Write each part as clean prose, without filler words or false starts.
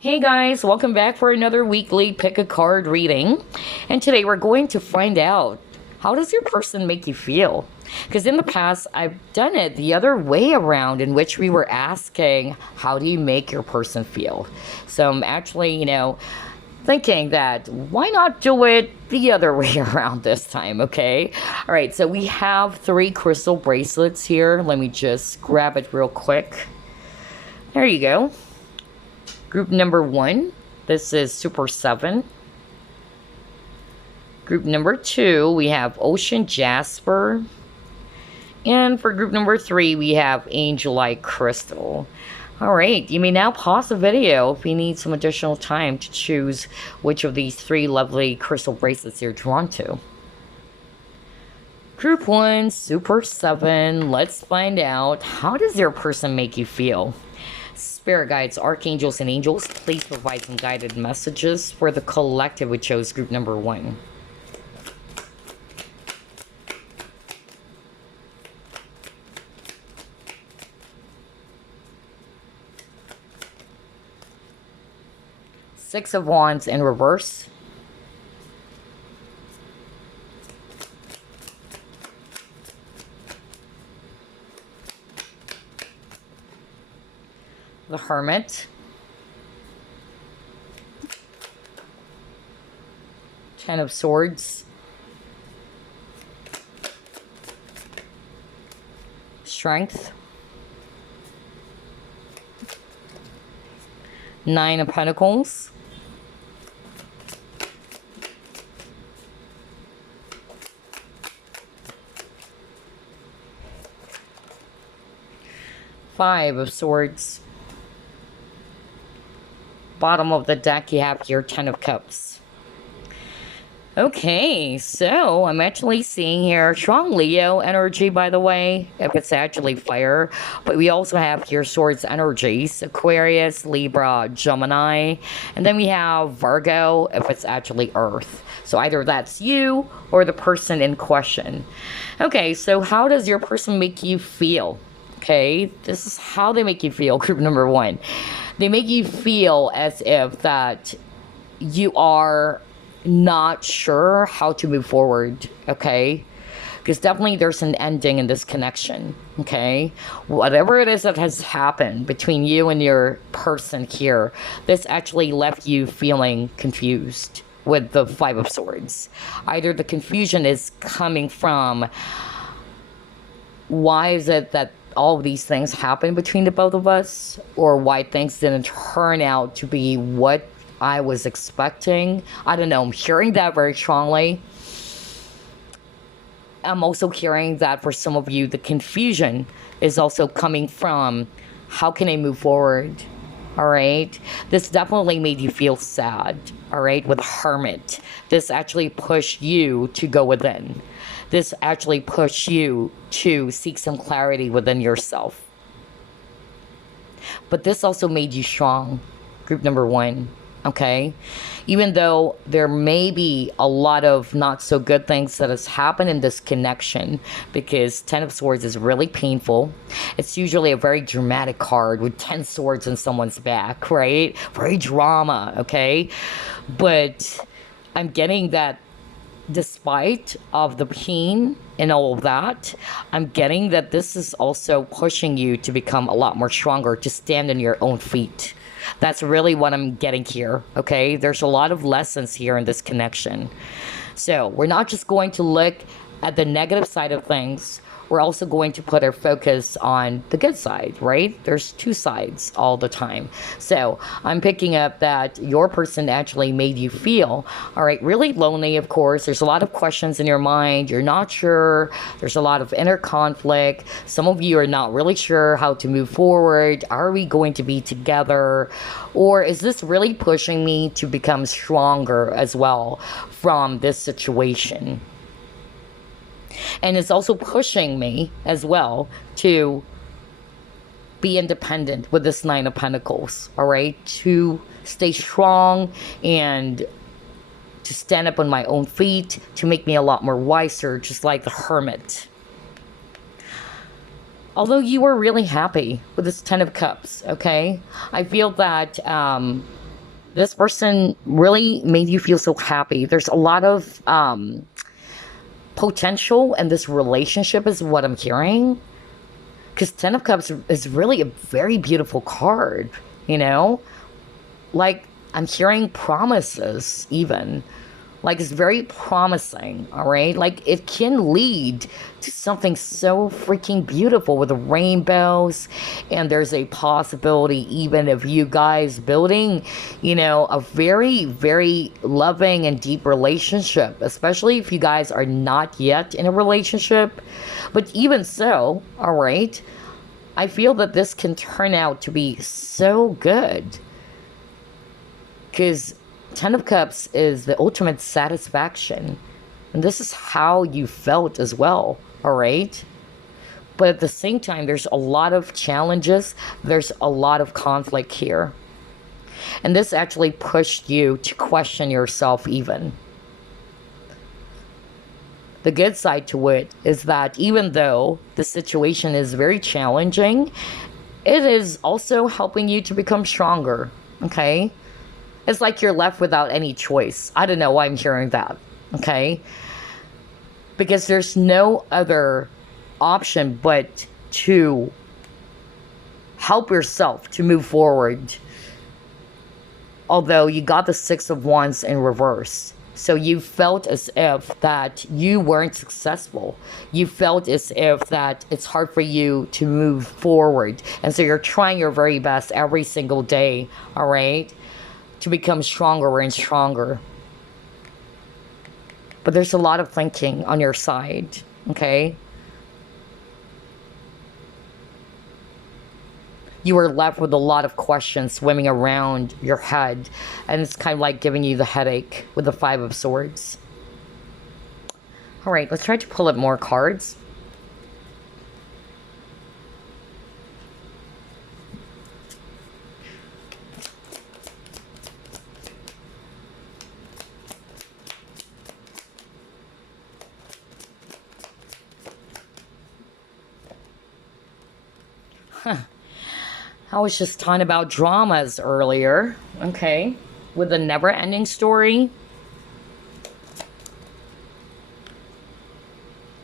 Hey guys, welcome back for another weekly pick a card reading. And today we're going to find out, how does your person make you feel? Because in the past, I've done it the other way around, in which we were asking, how do you make your person feel? So I'm actually, thinking that why not do it the other way around this time, okay? All right, so we have 3 crystal bracelets here. Let me just grab it real quick. There you go. Group number 1, this is Super 7. Group number 2, we have Ocean Jasper. And for group number 3, we have Angelite Crystal. Alright, you may now pause the video if you need some additional time to choose which of these 3 lovely crystal bracelets you're drawn to. Group 1, Super 7, let's find out, how does your person make you feel? Spirit guides, archangels, and angels, please provide some guided messages for the collective who chose group number 1. Six of Wands in reverse. The Hermit. 10 of Swords. Strength. 9 of Pentacles. Five of Swords. Bottom of the deck, you have your 10 of Cups. Okay, so I'm actually seeing here strong Leo energy, by the way, if it's actually fire. But we also have here Swords energies, Aquarius, Libra, Gemini. And then we have Virgo, if it's actually Earth. So either that's you or the person in question. Okay, so how does your person make you feel? Okay, this is how they make you feel, group number 1. They make you feel as if that you are not sure how to move forward, okay? Because definitely there's an ending in this connection, okay? Whatever it is that has happened between you and your person here, this actually left you feeling confused with the 5 of Swords. Either the confusion is coming from, why is it that all of these things happen between the both of us, or why things didn't turn out to be what I was expecting. I don't know, I'm hearing that very strongly. I'm also hearing that for some of you, the confusion is also coming from, how can I move forward? All right, this definitely made you feel sad. All right, with Hermit, this actually pushed you to go within. This actually pushed you to seek some clarity within yourself. But this also made you strong, group number 1, okay? Even though there may be a lot of not so good things that has happened in this connection, because 10 of Swords is really painful. It's usually a very dramatic card with 10 swords in someone's back, right? Very drama, okay? But I'm getting that despite of the pain and all of that, I'm getting that this is also pushing you to become a lot more stronger, to stand on your own feet. That's really what I'm getting here, okay? There's a lot of lessons here in this connection. So we're not just going to look at the negative side of things. We're also going to put our focus on the good side, right? There's 2 sides all the time. So I'm picking up that your person actually made you feel, all right, really lonely, of course. There's a lot of questions in your mind. You're not sure. There's a lot of inner conflict. Some of you are not really sure how to move forward. Are we going to be together? Or is this really pushing me to become stronger as well from this situation? And it's also pushing me as well to be independent with this 9 of Pentacles, all right? To stay strong and to stand up on my own feet, to make me a lot more wiser, just like the Hermit. although you were really happy with this 10 of Cups, okay? I feel that This person really made you feel so happy. There's a lot of potential in this relationship, is what I'm hearing. Because Ten of Cups is really a very beautiful card, you know? Like, I'm hearing promises, even. Like, it's very promising, all right? Like, it can lead to something so freaking beautiful with the rainbows. And there's a possibility, even of you guys building, a very, very loving and deep relationship, especially if you guys are not yet in a relationship. But even so, all right, I feel that this can turn out to be so good. Because Ten of Cups is the ultimate satisfaction. And this is how you felt as well, all right? But at the same time, there's a lot of challenges. There's a lot of conflict here. And this actually pushed you to question yourself even. The good side to it is that even though the situation is very challenging, it is also helping you to become stronger, okay? It's like you're left without any choice. I don't know why I'm hearing that, okay? Because there's no other option but to help yourself to move forward. Although you got the Six of Wands in reverse. So you felt as if that you weren't successful. You felt as if that it's hard for you to move forward. And so you're trying your very best every single day, all right? To become stronger and stronger. But there's a lot of thinking on your side, okay? You were left with a lot of questions swimming around your head, and it's kind of like giving you the headache with the Five of Swords. All right, let's try to pull up more cards. I was just talking about dramas earlier, okay, with a never-ending story.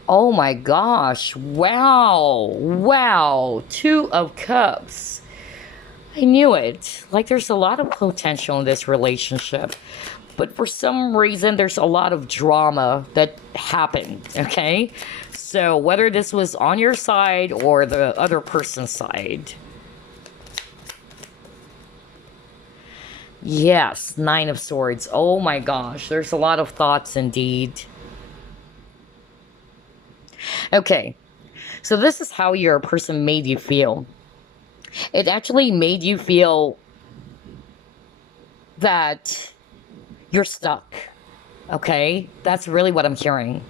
Oh my gosh, wow, Two of Cups. I knew it. Like, there's a lot of potential in this relationship, but for some reason, there's a lot of drama that happened, okay? So whether this was on your side or the other person's side. Yes, Nine of Swords. Oh my gosh, there's a lot of thoughts indeed. Okay, so this is how your person made you feel. It actually made you feel that you're stuck. Okay, that's really what I'm hearing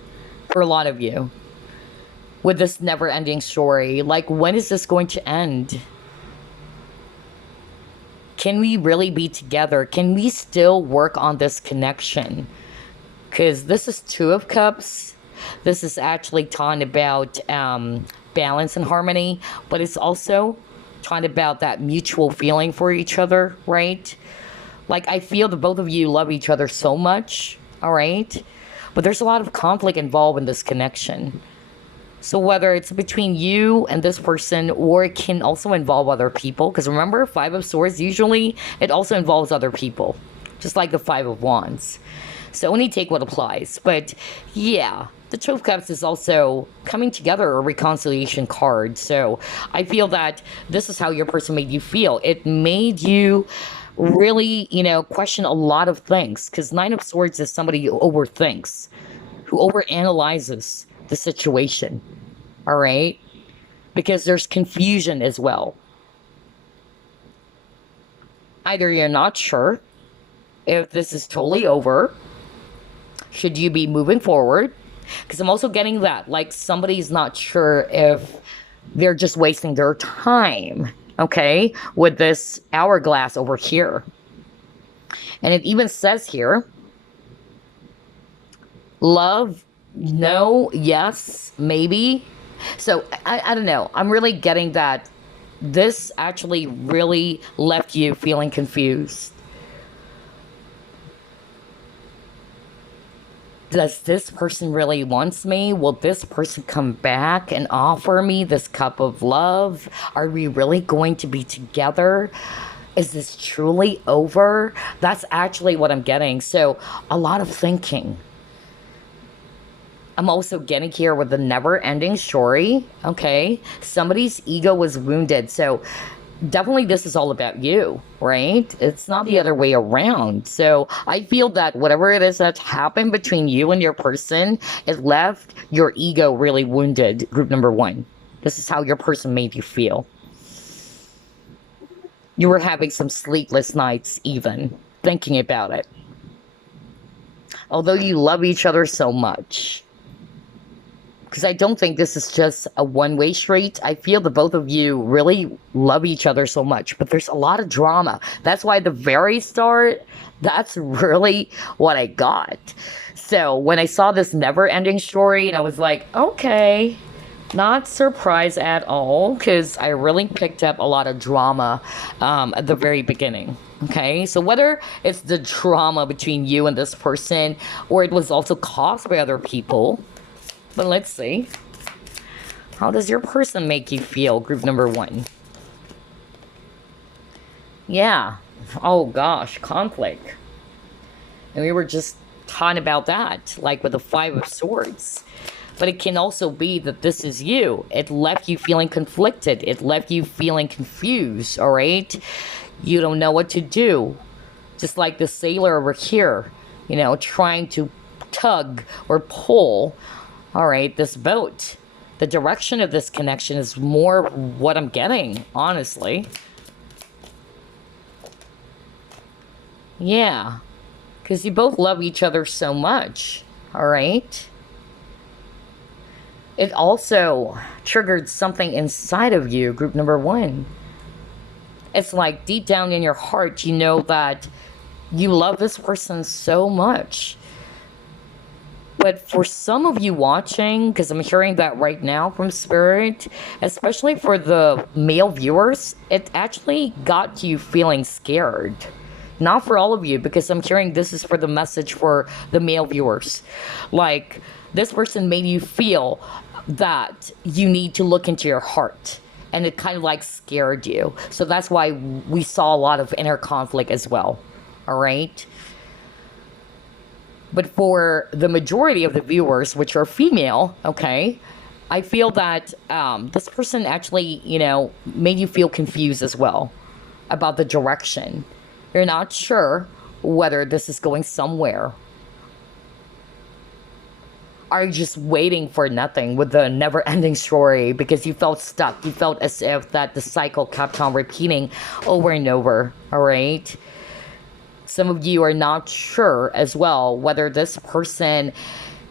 for a lot of you with this never-ending story. Like, when is this going to end? Can we really be together? Can we still work on this connection? Because this is Two of Cups. This is actually talking about balance and harmony, but it's also talking about that mutual feeling for each other, right? Like, I feel that both of you love each other so much, all right? But there's a lot of conflict involved in this connection. So whether it's between you and this person, or it can also involve other people. Because remember, Five of Swords, usually it also involves other people. Just like the Five of Wands. So only take what applies. But yeah, the Two of Cups is also coming together, a reconciliation card. So I feel that this is how your person made you feel. It made you really, question a lot of things. Because Nine of Swords is somebody who overthinks, who overanalyzes the situation, all right? Because there's confusion as well. Either you're not sure if this is totally over, should you be moving forward? Because I'm also getting that, like, somebody's not sure if they're just wasting their time, okay, with this hourglass over here. And it even says here, love, no, yes, maybe. So I don't know. I'm really getting that this actually really left you feeling confused. Does this person really wants me? Will this person come back and offer me this cup of love? Are we really going to be together? Is this truly over? That's actually what I'm getting. So, a lot of thinking. I'm also getting here with the never ending story. Okay. Somebody's ego was wounded. So, definitely this is all about you, right? It's not the other way around. So I feel that whatever it is that's happened between you and your person, it left your ego really wounded, group number one. This is how your person made you feel. You were having some sleepless nights even thinking about it. Although you love each other so much, because I don't think this is just a one-way street. I feel the both of you really love each other so much, but there's a lot of drama. That's why the very start, that's really what I got. So when I saw this never-ending story, and I was like, okay, not surprised at all, because I really picked up a lot of drama at the very beginning. Okay, so whether it's the drama between you and this person, or it was also caused by other people, but let's see. How does your person make you feel, group number one? Yeah. Oh gosh, conflict. And we were just talking about that, like with the Five of Swords. But it can also be that this is you. It left you feeling conflicted. It left you feeling confused, all right? You don't know what to do. Just like the sailor over here, you know, trying to tug or pull, all right, this boat. The direction of this connection is more what I'm getting, honestly. Yeah, because you both love each other so much, all right? It also triggered something inside of you, group number one. It's like deep down in your heart, you know that you love this person so much. But for some of you watching, because I'm hearing that right now from Spirit, especially for the male viewers, it actually got you feeling scared. Not for all of you, because I'm hearing this is for the message for the male viewers. Like, this person made you feel that you need to look into your heart. And it kind of like scared you. So that's why we saw a lot of inner conflict as well. All right? But for the majority of the viewers, which are female, okay, I feel that this person actually, you know, made you feel confused as well about the direction. You're not sure whether this is going somewhere. Are you just waiting for nothing with the never-ending story because you felt stuck? You felt as if that the cycle kept on repeating over and over, all right? Some of you are not sure as well whether this person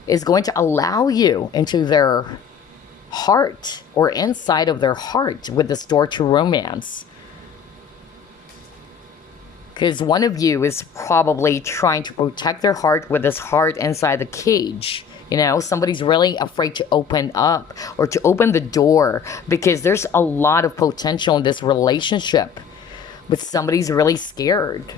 is going to allow you into their heart or inside of their heart with this door to romance. Because one of you is probably trying to protect their heart with this heart inside the cage. You know, somebody's really afraid to open up or to open the door because there's a lot of potential in this relationship. But somebody's really scared.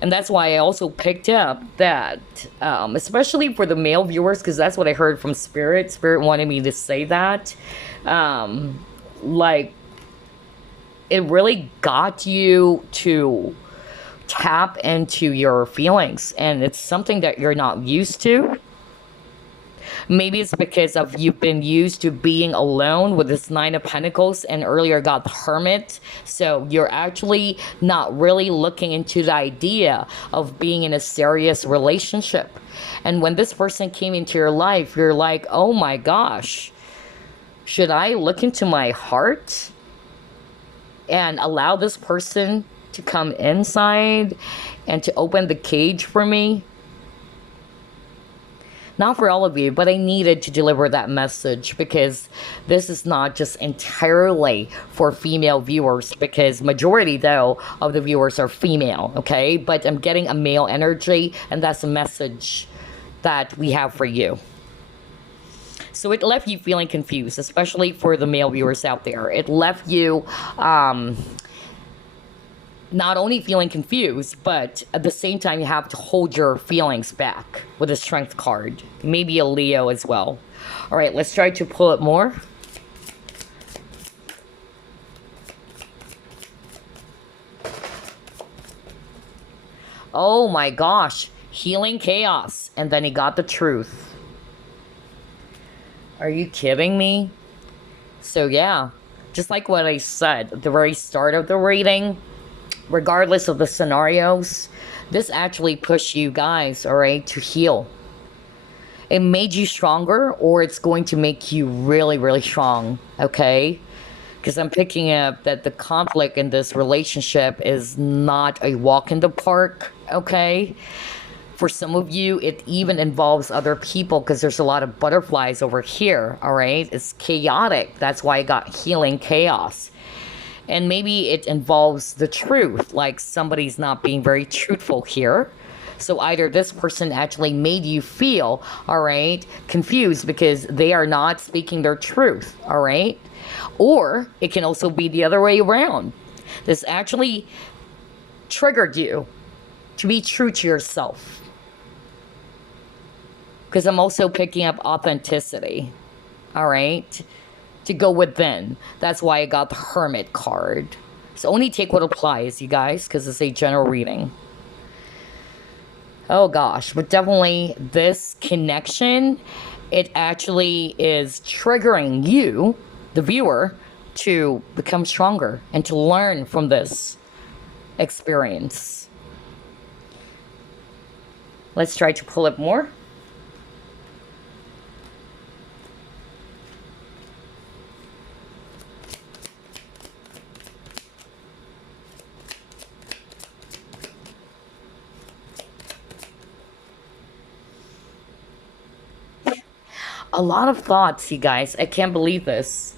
And that's why I also picked up that, especially for the male viewers, because that's what I heard from Spirit. Spirit wanted me to say that. Like, it really got you to tap into your feelings. And it's something that you're not used to. Maybe it's because of you've been used to being alone with this Nine of Pentacles and earlier got the Hermit. So you're actually not really looking into the idea of being in a serious relationship. And when this person came into your life, you're like, oh my gosh, should I look into my heart and allow this person to come inside and to open the cage for me? Not for all of you, but I needed to deliver that message because this is not just entirely for female viewers, because majority, though, of the viewers are female, okay? But I'm getting a male energy, and that's a message that we have for you. So it left you feeling confused, especially for the male viewers out there. It left you not only feeling confused, but at the same time, you have to hold your feelings back with a strength card. Maybe a Leo as well. All right, let's try to pull it more. Oh my gosh, healing chaos. And then he got the truth. Are you kidding me? So yeah, just like what I said at the very start of the reading, regardless of the scenarios, this actually pushed you guys, all right, to heal. It made you stronger, or it's going to make you really, really strong, okay? Because I'm picking up that the conflict in this relationship is not a walk in the park, okay? For some of you, it even involves other people because there's a lot of butterflies over here, all right? It's chaotic. That's why I got healing chaos. And maybe it involves the truth, like somebody's not being very truthful here. So either this person actually made you feel, all right, confused because they are not speaking their truth, all right? Or it can also be the other way around. This actually triggered you to be true to yourself. Because I'm also picking up authenticity, all right? To go within. That's why I got the Hermit card. So only take what applies, you guys, because it's a general reading. Oh gosh, but definitely this connection, it actually is triggering you, the viewer, to become stronger and to learn from this experience. Let's try to pull it more. A lot of thoughts, you guys. I can't believe this.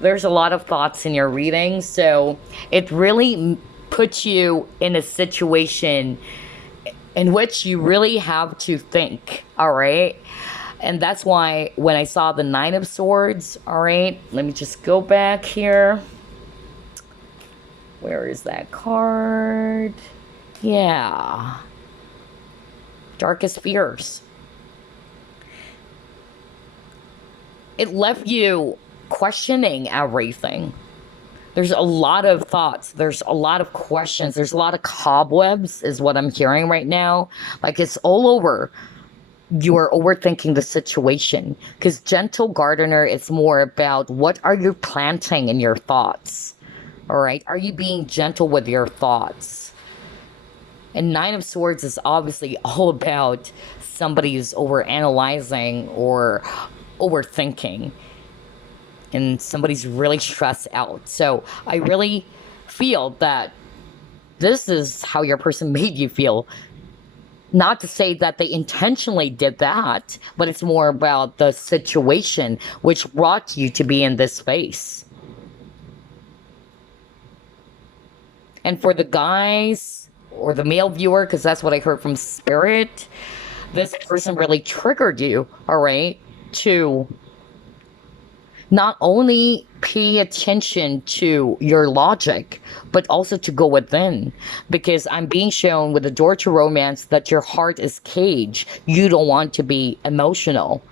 There's a lot of thoughts in your reading, so it really puts you in a situation in which you really have to think, all right? And that's why when I saw the Nine of Swords, all right, let me just go back here. Where is that card? Yeah. Darkest Fears. It left you questioning everything. There's a lot of thoughts. There's a lot of questions. There's a lot of cobwebs is what I'm hearing right now. Like it's all over. You're overthinking the situation. Because Gentle Gardener, it's more about what are you planting in your thoughts? All right? Are you being gentle with your thoughts? And Nine of Swords is obviously all about somebody's overanalyzing or overthinking. And somebody's really stressed out. So I really feel that this is how your person made you feel. Not to say that they intentionally did that, but it's more about the situation which brought you to be in this space. And for the guys or the male viewer, because that's what I heard from Spirit, this person really triggered you, all right, to not only pay attention to your logic, but also to go within. Because I'm being shown with the door to romance that your heart is caged. You don't want to be emotional.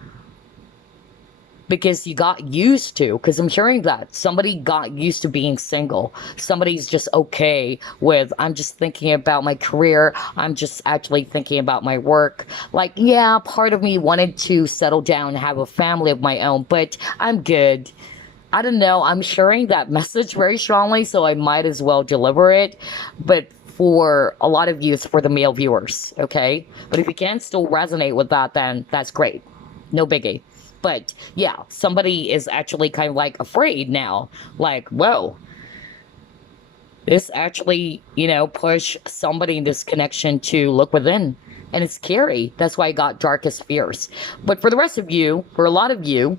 Because you got used to, because I'm hearing that somebody got used to being single. Somebody's just okay with, I'm just thinking about my career. I'm just actually thinking about my work. Like, yeah, part of me wanted to settle down and have a family of my own, but I'm good. I don't know. I'm sharing that message very strongly, so I might as well deliver it. But for a lot of you, it's for the male viewers, okay? But if you can still resonate with that, then that's great. No biggie. But yeah, somebody is actually kind of like afraid now. Like, whoa, this actually, push somebody in this connection to look within. And it's scary. That's why I got Darkest Fears. But for the rest of you, for a lot of you,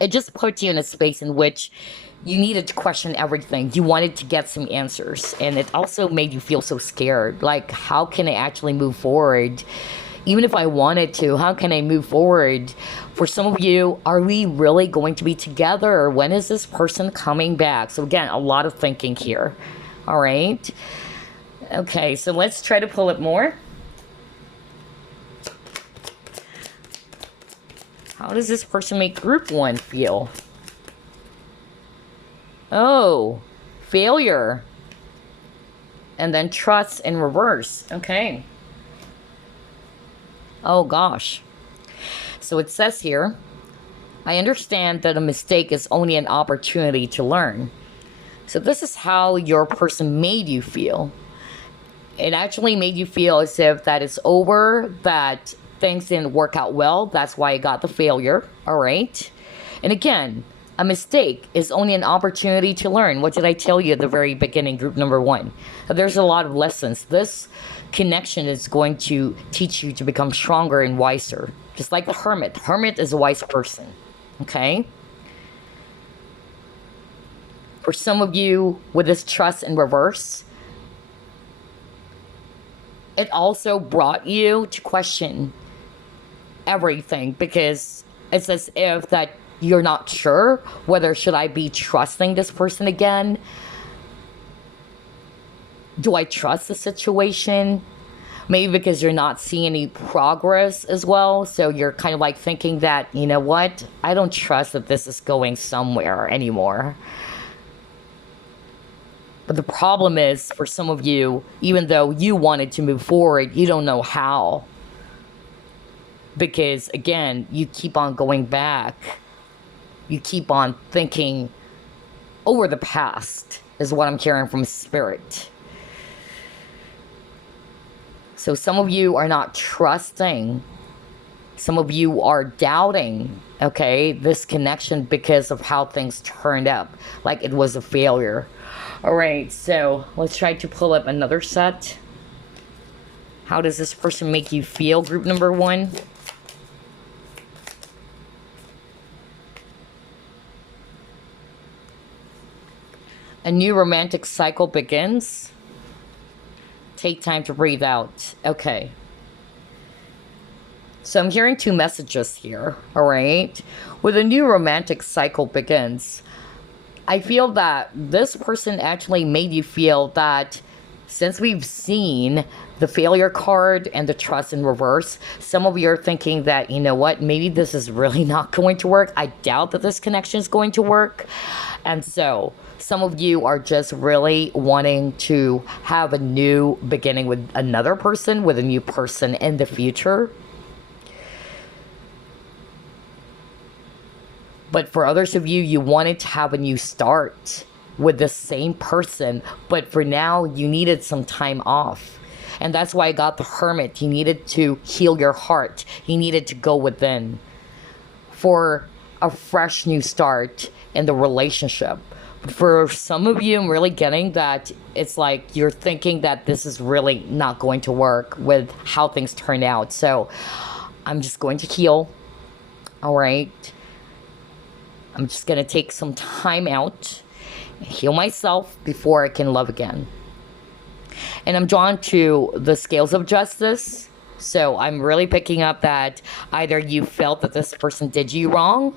it just puts you in a space in which you needed to question everything. You wanted to get some answers. And it also made you feel so scared. Like, how can I actually move forward? Even if I wanted to, how can I move forward? For some of you, are we really going to be together? When is this person coming back? So again, a lot of thinking here. All right. Okay, so let's try to pull it more. How does this person make group 1 feel? Oh, failure. And then trust in reverse. Okay. Oh gosh. So it says here, I understand that a mistake is only an opportunity to learn. So this is how your person made you feel. It actually made you feel as if that it's over, that things didn't work out well. That's why I got the failure. All right. And again, a mistake is only an opportunity to learn. What did I tell you at the very beginning, group number 1? There's a lot of lessons. This connection is going to teach you to become stronger and wiser. Just like the hermit. Hermit is a wise person. Okay? For some of you, with this trust in reverse, it also brought you to question everything, because it's as if that you're not sure whether should I be trusting this person again. Do I trust the situation? Maybe because you're not seeing any progress as well. So you're kind of like thinking that, you know what? I don't trust that this is going somewhere anymore. But the problem is, for some of you, even though you wanted to move forward, you don't know how. Because, again, you keep on going back. You keep on thinking over the past, is what I'm hearing from Spirit. So some of you are not trusting. Some of you are doubting, okay, this connection because of how things turned up. Like it was a failure. All right, so let's try to pull up another set. How does this person make you feel, group number 1? A new romantic cycle begins. Take time to breathe out. Okay. So I'm hearing 2 messages here, all right? With a new romantic cycle begins, I feel that this person actually made you feel that since we've seen the failure card and the trust in reverse, some of you are thinking that, you know what, maybe this is really not going to work. I doubt that this connection is going to work. And so some of you are just really wanting to have a new beginning with another person, with a new person in the future. But for others of you, you wanted to have a new start with the same person. But for now, you needed some time off. And that's why I got the Hermit. You needed to heal your heart. You needed to go within for a fresh new start in the relationship. For some of you, I'm really getting that it's like you're thinking that this is really not going to work with how things turn out. So I'm just going to heal. All right. I'm just going to take some time out, heal myself before I can love again. And I'm drawn to the scales of justice. So I'm really picking up that either you felt that this person did you wrong.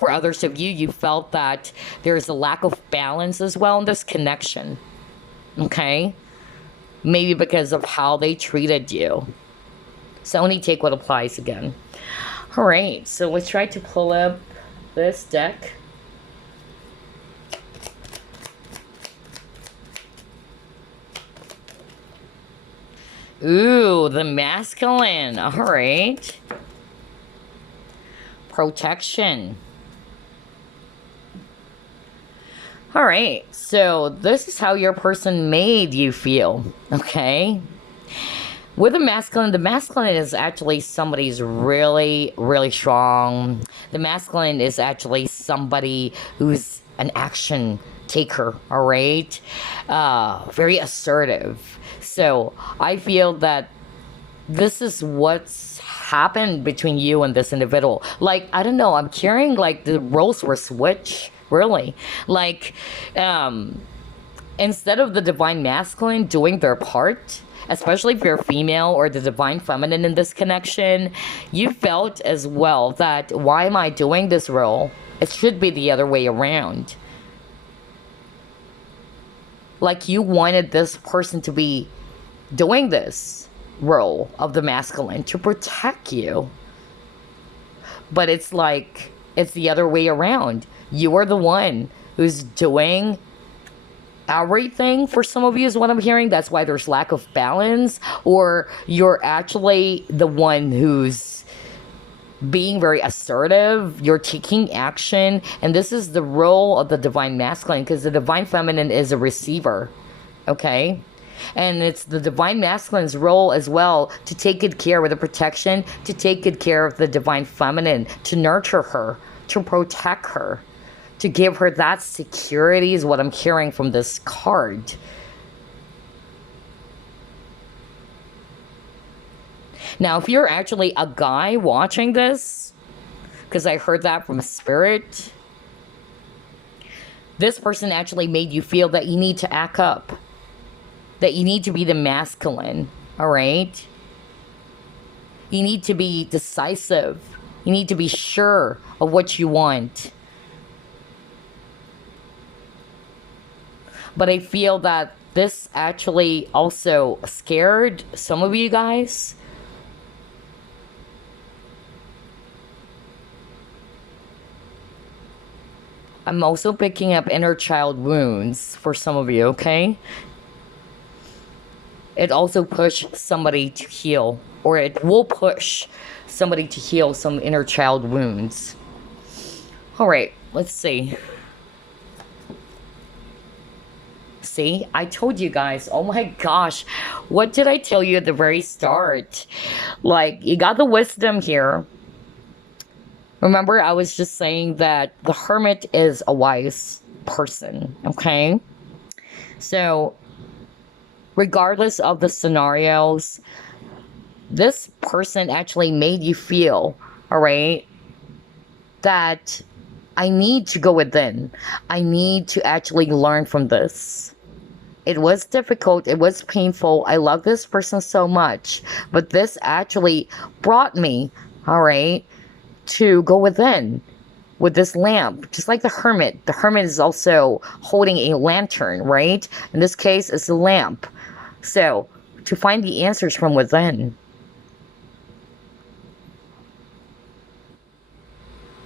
For others of you, you felt that there's a lack of balance as well in this connection. Okay? Maybe because of how they treated you. So only take what applies again. All right, so let's try to pull up this deck. Ooh, the masculine. All right. Protection. All right. So this is how your person made you feel. Okay. With the masculine is actually somebody's really, really strong. The masculine is actually somebody who's an action taker, all right? Very assertive. So I feel that this is what's happened between you and this individual. Like, I don't know, I'm hearing like the roles were switched, really. Like, instead of the divine masculine doing their part, especially if you're female or the divine feminine in this connection, you felt as well that, why am I doing this role? It should be the other way around. Like you wanted this person to be doing this role of the masculine to protect you. But it's like, it's the other way around. You are the one who's doing everything for some of you, is what I'm hearing. That's why there's lack of balance. Or you're actually the one who's being very assertive. You're taking action. And this is the role of the divine masculine, because the divine feminine is a receiver. Okay? And it's the divine masculine's role as well to take good care with the protection, to take good care of the divine feminine, to nurture her, to protect her, to give her that security, is what I'm hearing from this card. Now, if you're actually a guy watching this, because I heard that from spirit, this person actually made you feel that you need to act up, that you need to be the masculine, all right? You need to be decisive. You need to be sure of what you want. But I feel that this actually also scared some of you guys. I'm also picking up inner child wounds for some of you, okay? It also pushed somebody to heal, or it will push somebody to heal some inner child wounds. All right, let's see. See, I told you guys, oh my gosh, what did I tell you at the very start? Like, you got the wisdom here. Remember, I was just saying that the hermit is a wise person, okay? So, regardless of the scenarios, this person actually made you feel, all right, that I need to go within. I need to actually learn from this. It was difficult. It was painful. I love this person so much. But this actually brought me, all right, to go within with this lamp. Just like the hermit. The hermit is also holding a lantern, right? In this case, it's a lamp. So, to find the answers from within.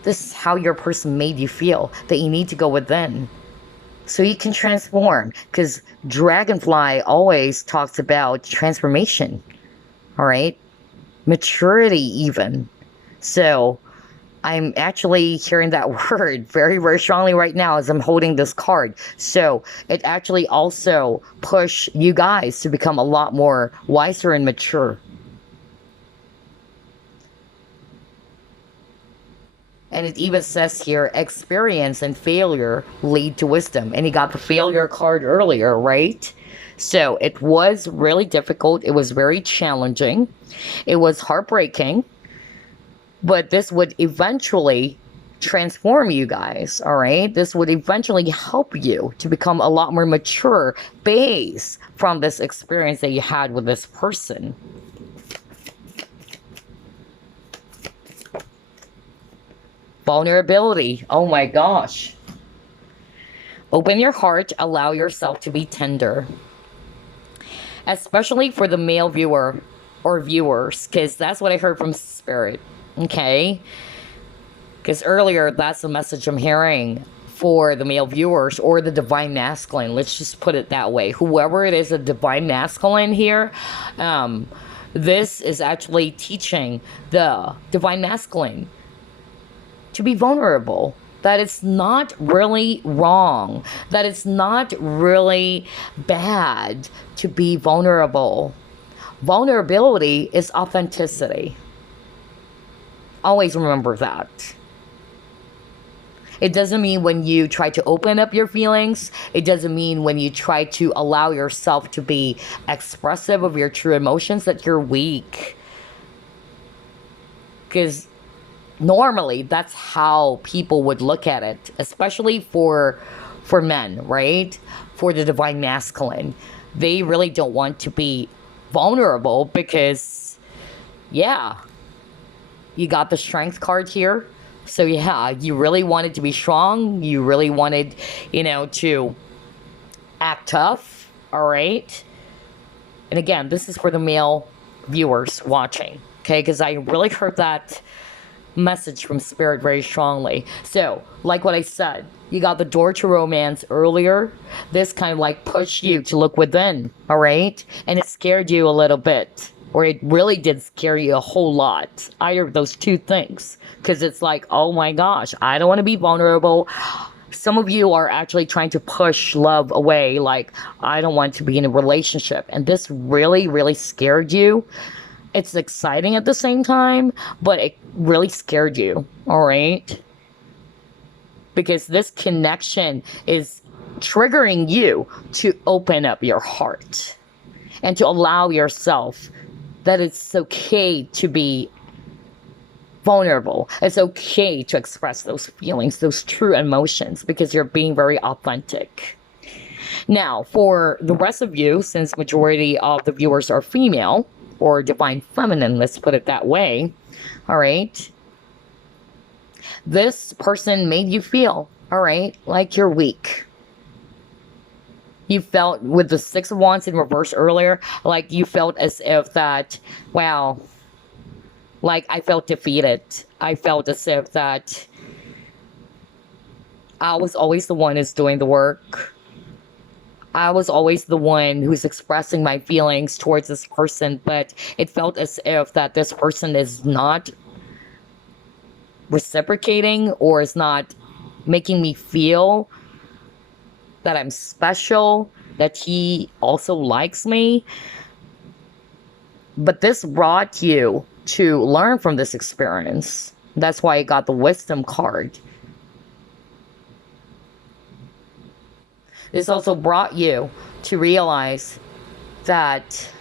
This is how your person made you feel, that you need to go within. So you can transform, because Dragonfly always talks about transformation, all right? Maturity even. So I'm actually hearing that word very, very strongly right now as I'm holding this card. So it actually also pushed you guys to become a lot more wiser and mature. And it even says here, experience and failure lead to wisdom. And you got the failure card earlier, right? So it was really difficult. It was very challenging. It was heartbreaking. But this would eventually transform you guys, all right? This would eventually help you to become a lot more mature based from this experience that you had with this person. Vulnerability. Oh my gosh. Open your heart. Allow yourself to be tender. Especially for the male viewer or viewers, because that's what I heard from Spirit. Okay? Because earlier, that's the message I'm hearing for the male viewers or the divine masculine. Let's just put it that way. Whoever it is, a divine masculine here, this is actually teaching the divine masculine to be vulnerable, that it's not really wrong, that it's not really bad to be vulnerable. Vulnerability is authenticity. Always remember that. It doesn't mean when you try to open up your feelings, it doesn't mean when you try to allow yourself to be expressive of your true emotions that you're weak. Because normally, that's how people would look at it, especially for men, right? For the divine masculine. They really don't want to be vulnerable because, yeah, you got the strength card here. So, yeah, you really wanted to be strong. You really wanted, to act tough, all right? And again, this is for the male viewers watching, okay? Because I really heard that message from Spirit very strongly. So, like what I said, you got the door to romance earlier. This kind of like pushed you to look within, all right? And it scared you a little bit, or it really did scare you a whole lot. Either of those two things. Because it's like, oh my gosh, I don't want to be vulnerable. Some of you are actually trying to push love away, like, I don't want to be in a relationship. And this really, really scared you. It's exciting at the same time, but it really scared you, all right? Because this connection is triggering you to open up your heart and to allow yourself that it's okay to be vulnerable. It's okay to express those feelings, those true emotions, because you're being very authentic. Now, for the rest of you, since majority of the viewers are female, or divine feminine, let's put it that way, all right? This person made you feel, all right, like you're weak. You felt with the Six of Wands in reverse earlier, like you felt as if that, wow, like I felt defeated. I felt as if that I was always the one who's doing the work. I was always the one who's expressing my feelings towards this person, but it felt as if that this person is not reciprocating or is not making me feel that I'm special, that he also likes me. But this brought you to learn from this experience. That's why I got the Wisdom card. This also brought you to realize that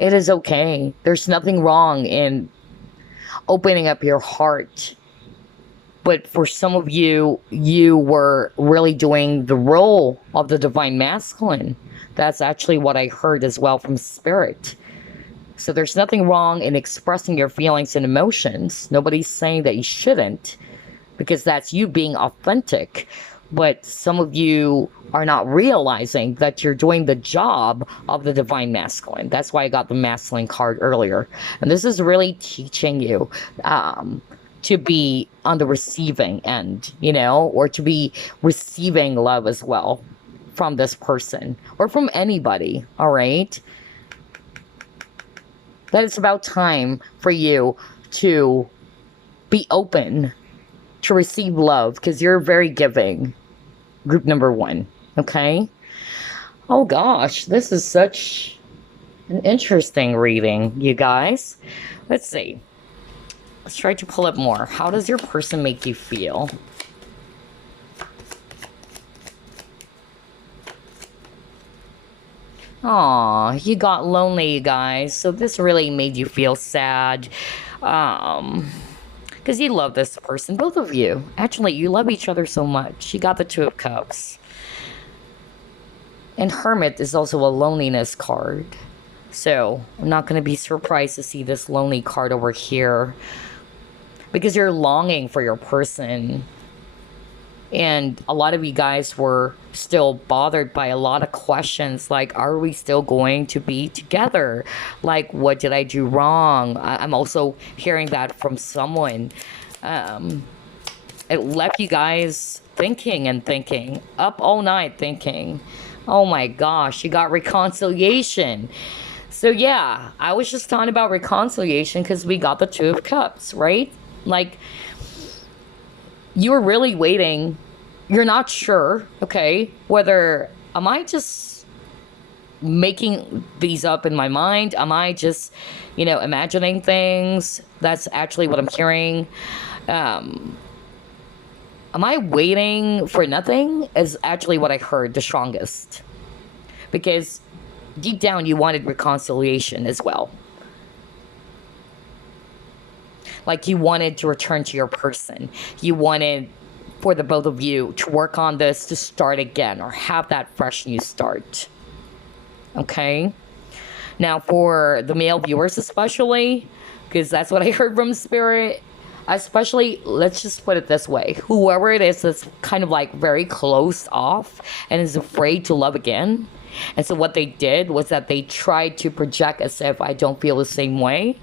it is okay. There's nothing wrong in opening up your heart. But for some of you, you were really doing the role of the divine masculine. That's actually what I heard as well from Spirit. So there's nothing wrong in expressing your feelings and emotions. Nobody's saying that you shouldn't, because that's you being authentic. But some of you are not realizing that you're doing the job of the divine masculine. That's why I got the masculine card earlier. And this is really teaching you to be on the receiving end, you know, or to be receiving love as well from this person or from anybody, all right? That it's about time for you to be open to receive love, because you're very giving. Group number 1, okay? Oh gosh, this is such an interesting reading, you guys. Let's see. Let's try to pull up more. How does your person make you feel? Aw, you got lonely, you guys. So this really made you feel sad. Because you love this person, both of you. Actually, you love each other so much. You got the Two of Cups. And Hermit is also a loneliness card. So I'm not going to be surprised to see this lonely card over here. Because you're longing for your person. And a lot of you guys were still bothered by a lot of questions like, are we still going to be together? Like, what did I do wrong? I'm also hearing that from someone. It left you guys thinking and thinking, up all night thinking, oh my gosh, you got reconciliation. So yeah, I was just talking about reconciliation because we got the Two of Cups, right? Like, you were really waiting. You're not sure, okay, whether, am I just making these up in my mind? Am I just, you know, imagining things? That's actually what I'm hearing. Am I waiting for nothing? Is actually what I heard the strongest. Because deep down, you wanted reconciliation as well. Like, you wanted to return to your person. You wanted for the both of you to work on this, to start again, or have that fresh new start. Okay? Now, for the male viewers especially, because that's what I heard from Spirit, Especially, let's just put it this way, whoever it is that's kind of like very closed off and is afraid to love again. And so what they did was that they tried to project as if I don't feel the same way.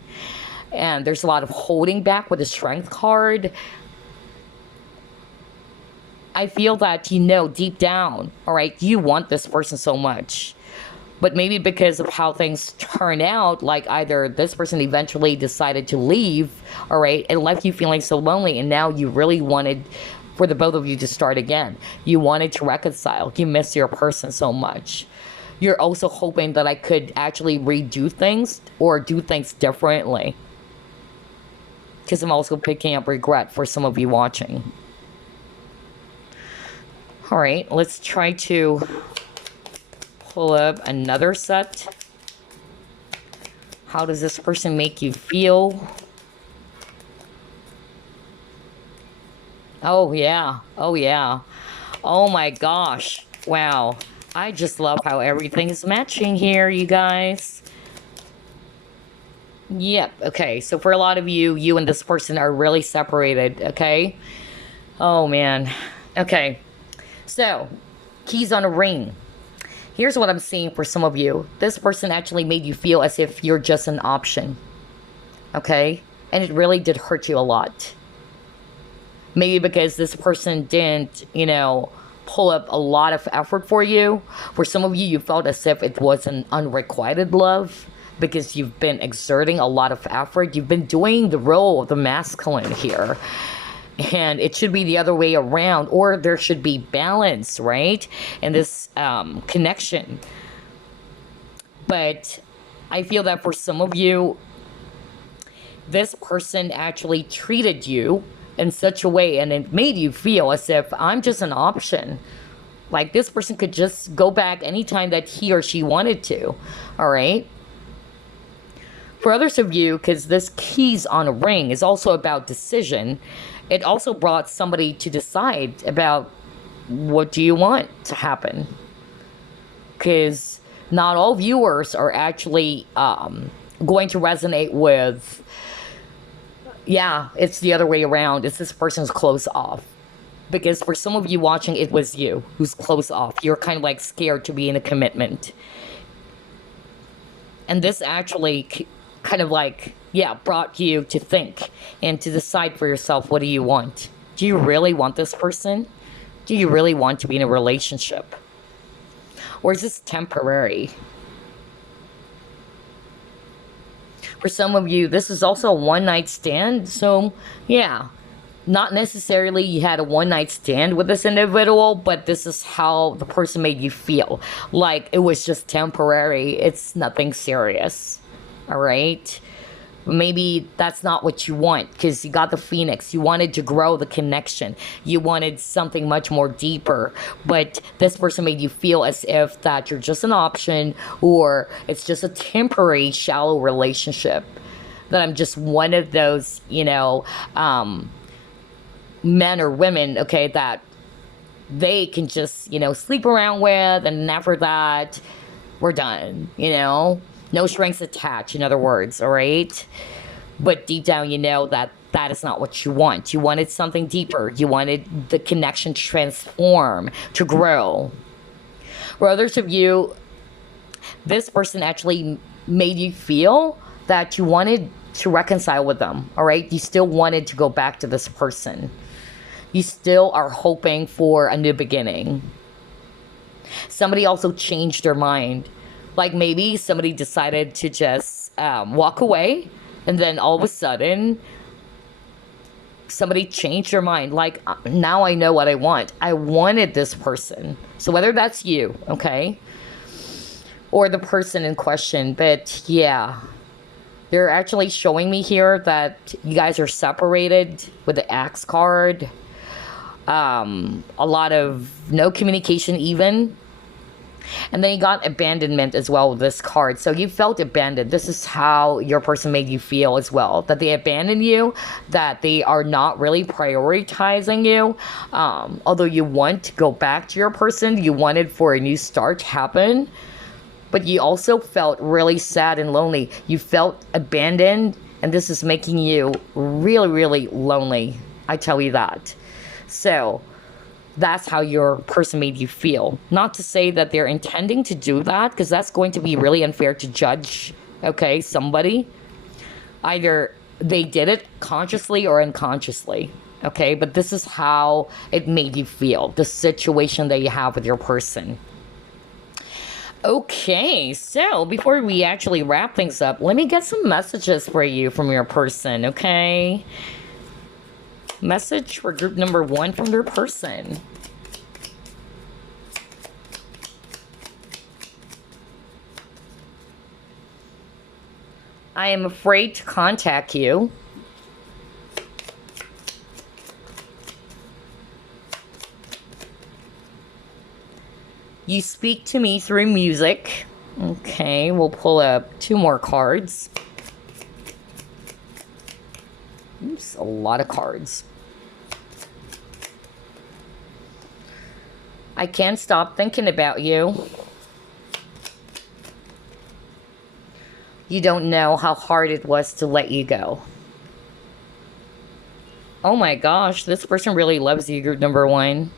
And there's a lot of holding back with the strength card. I feel that, you know, deep down, all right, you want this person so much. But maybe because of how things turn out, like either this person eventually decided to leave, all right, and left you feeling so lonely, and now you really wanted for the both of you to start again. You wanted to reconcile. You miss your person so much. You're also hoping that I could actually redo things or do things differently. Because I'm also picking up regret for some of you watching. All right, let's try to pull up another set. How does this person make you feel? Oh, yeah. Oh, yeah. Oh, my gosh. Wow. I just love how everything is matching here, you guys. Yep. Okay. So for a lot of you, you and this person are really separated. Okay. Oh, man. Okay. So, keys on a ring. Here's what I'm seeing for some of you. This person actually made you feel as if you're just an option. Okay? And it really did hurt you a lot. Maybe because this person didn't, you know, pull up a lot of effort for you. For some of you, you felt as if it was an unrequited love because you've been exerting a lot of effort. You've been doing the role of the masculine here. And it should be the other way around, or there should be balance, right? In this connection. But I feel that for some of you, this person actually treated you in such a way, and it made you feel as if I'm just an option. Like this person could just go back anytime that he or she wanted to, all right? For others of you, because this keys on a ring is also about decision, it also brought somebody to decide about what do you want to happen. Because not all viewers are actually going to resonate with, yeah, it's the other way around. It's this person's close off. Because for some of you watching, it was you who's close off. You're kind of like scared to be in a commitment. And this actually kind of like, yeah, brought you to think and to decide for yourself, what do you want? Do you really want this person? Do you really want to be in a relationship? Or is this temporary? For some of you, this is also a one-night stand. So, yeah, not necessarily you had a one-night stand with this individual, but this is how the person made you feel. Like it was just temporary. It's nothing serious. All right? Maybe that's not what you want because you got the Phoenix. You wanted to grow the connection. You wanted something much more deeper. But this person made you feel as if that you're just an option or it's just a temporary, shallow relationship. That I'm just one of those, you know, men or women, okay, that they can just, you know, sleep around with, and after that, we're done, you know? No strings attached, in other words, all right? But deep down, you know that that is not what you want. You wanted something deeper. You wanted the connection to transform, to grow. For others of you, this person actually made you feel that you wanted to reconcile with them, all right? You still wanted to go back to this person. You still are hoping for a new beginning. Somebody also changed their mind. Like maybe somebody decided to just walk away, and then all of a sudden, somebody changed their mind. Like, now I know what I want. I wanted this person. So whether that's you, okay, or the person in question, but yeah, they're actually showing me here that you guys are separated with the Axe card. A lot of no communication even. And then you got abandonment as well with this card. So you felt abandoned. This is how your person made you feel as well. That they abandoned you. That they are not really prioritizing you. Although you want to go back to your person. You wanted for a new start to happen. But you also felt really sad and lonely. You felt abandoned. And this is making you really, really lonely. I tell you that. So that's how your person made you feel. Not to say that they're intending to do that, because that's going to be really unfair to judge, okay, somebody. Either they did it consciously or unconsciously, okay? But this is how it made you feel, the situation that you have with your person. Okay, so before we actually wrap things up, let me get some messages for you from your person, okay? Message for group number 1 from their person. I am afraid to contact you. You speak to me through music. Okay, we'll pull up 2 more cards. Oops, a lot of cards. I can't stop thinking about you. You don't know how hard it was to let you go. Oh my gosh, this person really loves you, group number 1.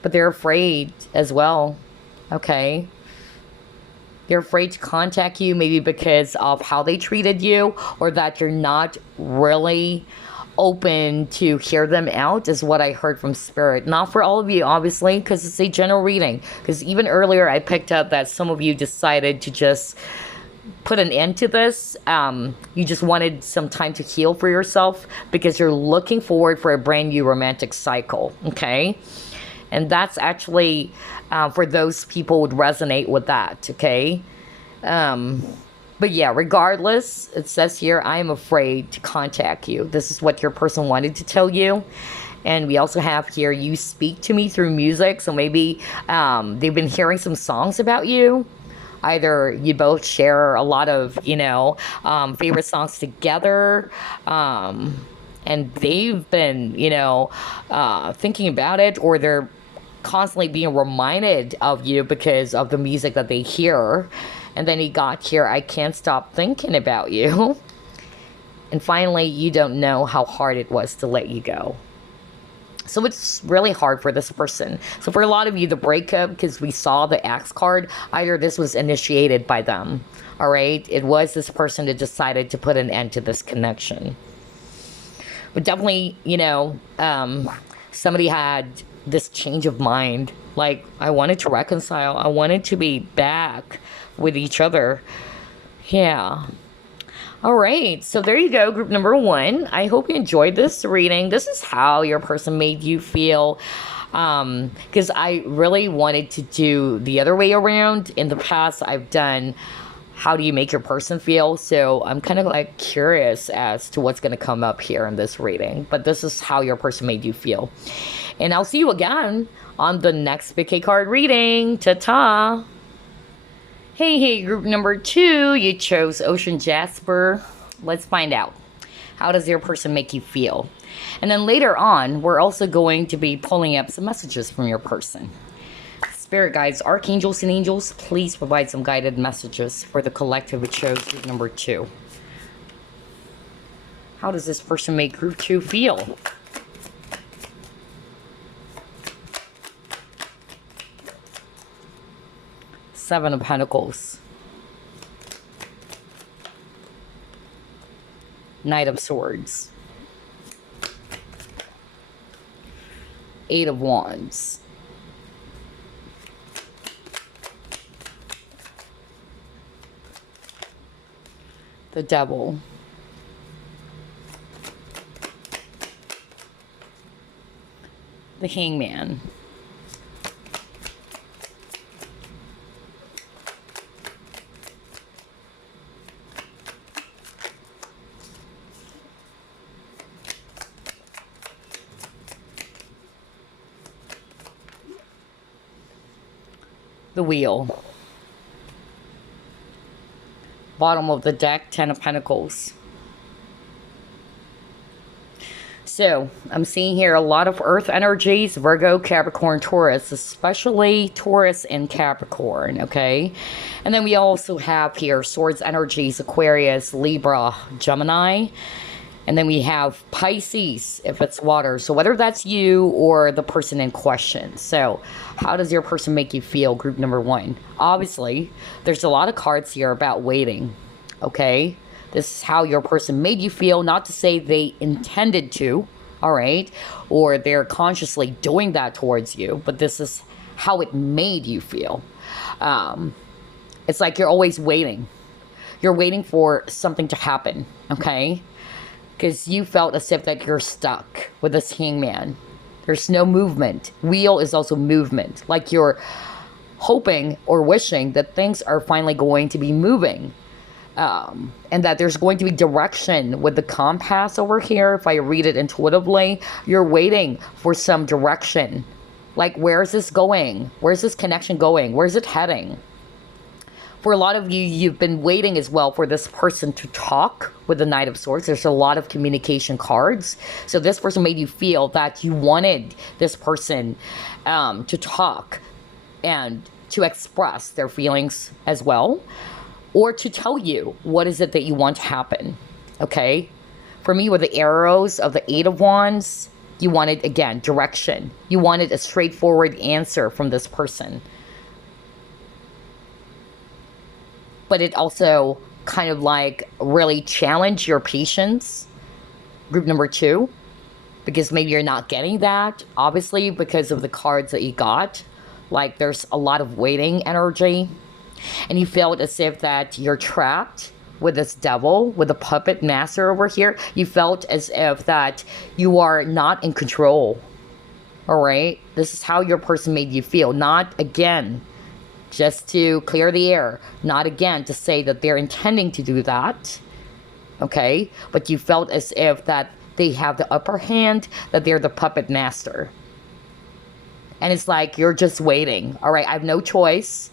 But they're afraid as well, okay? They're afraid to contact you, maybe because of how they treated you, or that you're not really open to hear them out, is what I heard from Spirit. Not for all of you, obviously, because it's a general reading. Because even earlier, I picked up that some of you decided to just put an end to this. You just wanted some time to heal for yourself, because you're looking forward for a brand new romantic cycle, okay? And that's actually, for those people would resonate with that, okay? But yeah, regardless, it says here, I am afraid to contact you. This is what your person wanted to tell you. And we also have here, you speak to me through music. So maybe they've been hearing some songs about you. Either you both share a lot of, favorite songs together. And they've been, thinking about it, or they're constantly being reminded of you because of the music that they hear. And then he got here, I can't stop thinking about you. And finally, you don't know how hard it was to let you go. So it's really hard for this person. So for a lot of you, the breakup, because we saw the Axe card, either this was initiated by them, all right? It was this person that decided to put an end to this connection. But definitely, somebody had this change of mind. Like, I wanted to reconcile. I wanted to be back with each other. Yeah. All right. So there you go, group number 1. I hope you enjoyed this reading. This is how your person made you feel. Because I really wanted to do the other way around. In the past, I've done how do you make your person feel? So I'm kind of like curious as to what's going to come up here in this reading. But this is how your person made you feel. And I'll see you again on the next Big card reading. Ta-ta! Hey, group number 2, you chose Ocean Jasper. Let's find out. How does your person make you feel? And then later on, we're also going to be pulling up some messages from your person. Spirit guides, archangels, and angels, please provide some guided messages for the collective who chose group number 2. How does this person make group 2 feel? Seven of Pentacles. Knight of Swords. 8 of Wands. The Devil. The Hangman. The Wheel. Bottom of the deck, 10 of Pentacles. So, I'm seeing here a lot of earth energies, Virgo, Capricorn, Taurus, especially Taurus and Capricorn, okay? And then we also have here Swords energies, Aquarius, Libra, Gemini. And then we have Pisces, if it's water. So whether that's you or the person in question. So how does your person make you feel, group number 1? Obviously, there's a lot of cards here about waiting, okay? This is how your person made you feel, not to say they intended to, all right? Or they're consciously doing that towards you, but this is how it made you feel. It's like you're always waiting. You're waiting for something to happen, okay? Because you felt as if that you're stuck with this hangman. There's no movement. Wheel is also movement. Like you're hoping or wishing that things are finally going to be moving. And that there's going to be direction with the compass over here. If I read it intuitively, you're waiting for some direction. Like, where is this going? Where's this connection going? Where's it heading? For a lot of you, you've been waiting as well for this person to talk with the Knight of Swords. There's a lot of communication cards. So this person made you feel that you wanted this person to talk and to express their feelings as well. Or to tell you what is it that you want to happen, okay? For me, with the arrows of the 8 of Wands, you wanted, again, direction. You wanted a straightforward answer from this person. But it also kind of like really challenged your patience, group number 2, because maybe you're not getting that, obviously, because of the cards that you got. Like, there's a lot of waiting energy. And you felt as if that you're trapped with this devil, with the puppet master over here. You felt as if that you are not in control. All right? This is how your person made you feel. Not, again, just to clear the air. Not, again, to say that they're intending to do that. Okay? But you felt as if that they have the upper hand, that they're the puppet master. And it's like, you're just waiting. All right? I have no choice.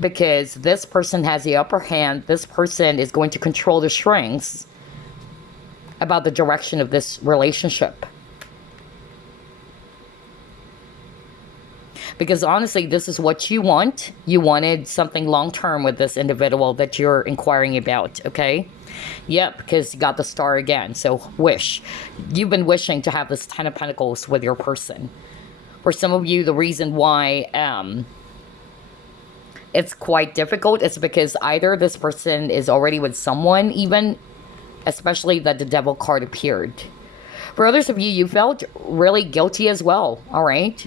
Because this person has the upper hand. This person is going to control the strings about the direction of this relationship. Because honestly, this is what you want. You wanted something long-term with this individual that you're inquiring about, okay? Yep, because you got the star again. So wish. You've been wishing to have this 10 of Pentacles with your person. For some of you, the reason why it's quite difficult is because either this person is already with someone, even, especially that the Devil card appeared. For others of you, you felt really guilty as well, all right?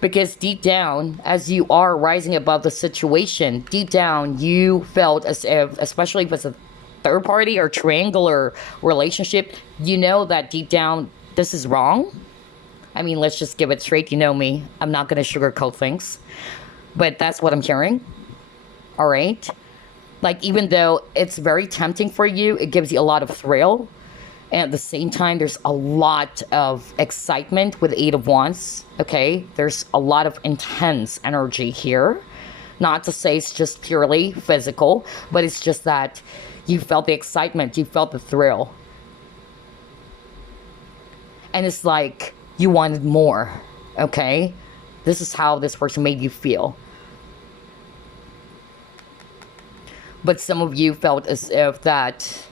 Because deep down, as you are rising above the situation, deep down, you felt as if, especially if it's a third party or triangular relationship, you know that deep down, this is wrong. I mean, let's just give it straight. You know me. I'm not going to sugarcoat things. But that's what I'm hearing. All right? Like, even though it's very tempting for you, it gives you a lot of thrill. And at the same time, there's a lot of excitement with 8 of Wands, okay? There's a lot of intense energy here. Not to say it's just purely physical, but it's just that you felt the excitement, you felt the thrill. And it's like you wanted more, okay? This is how this person made you feel. But some of you felt as if that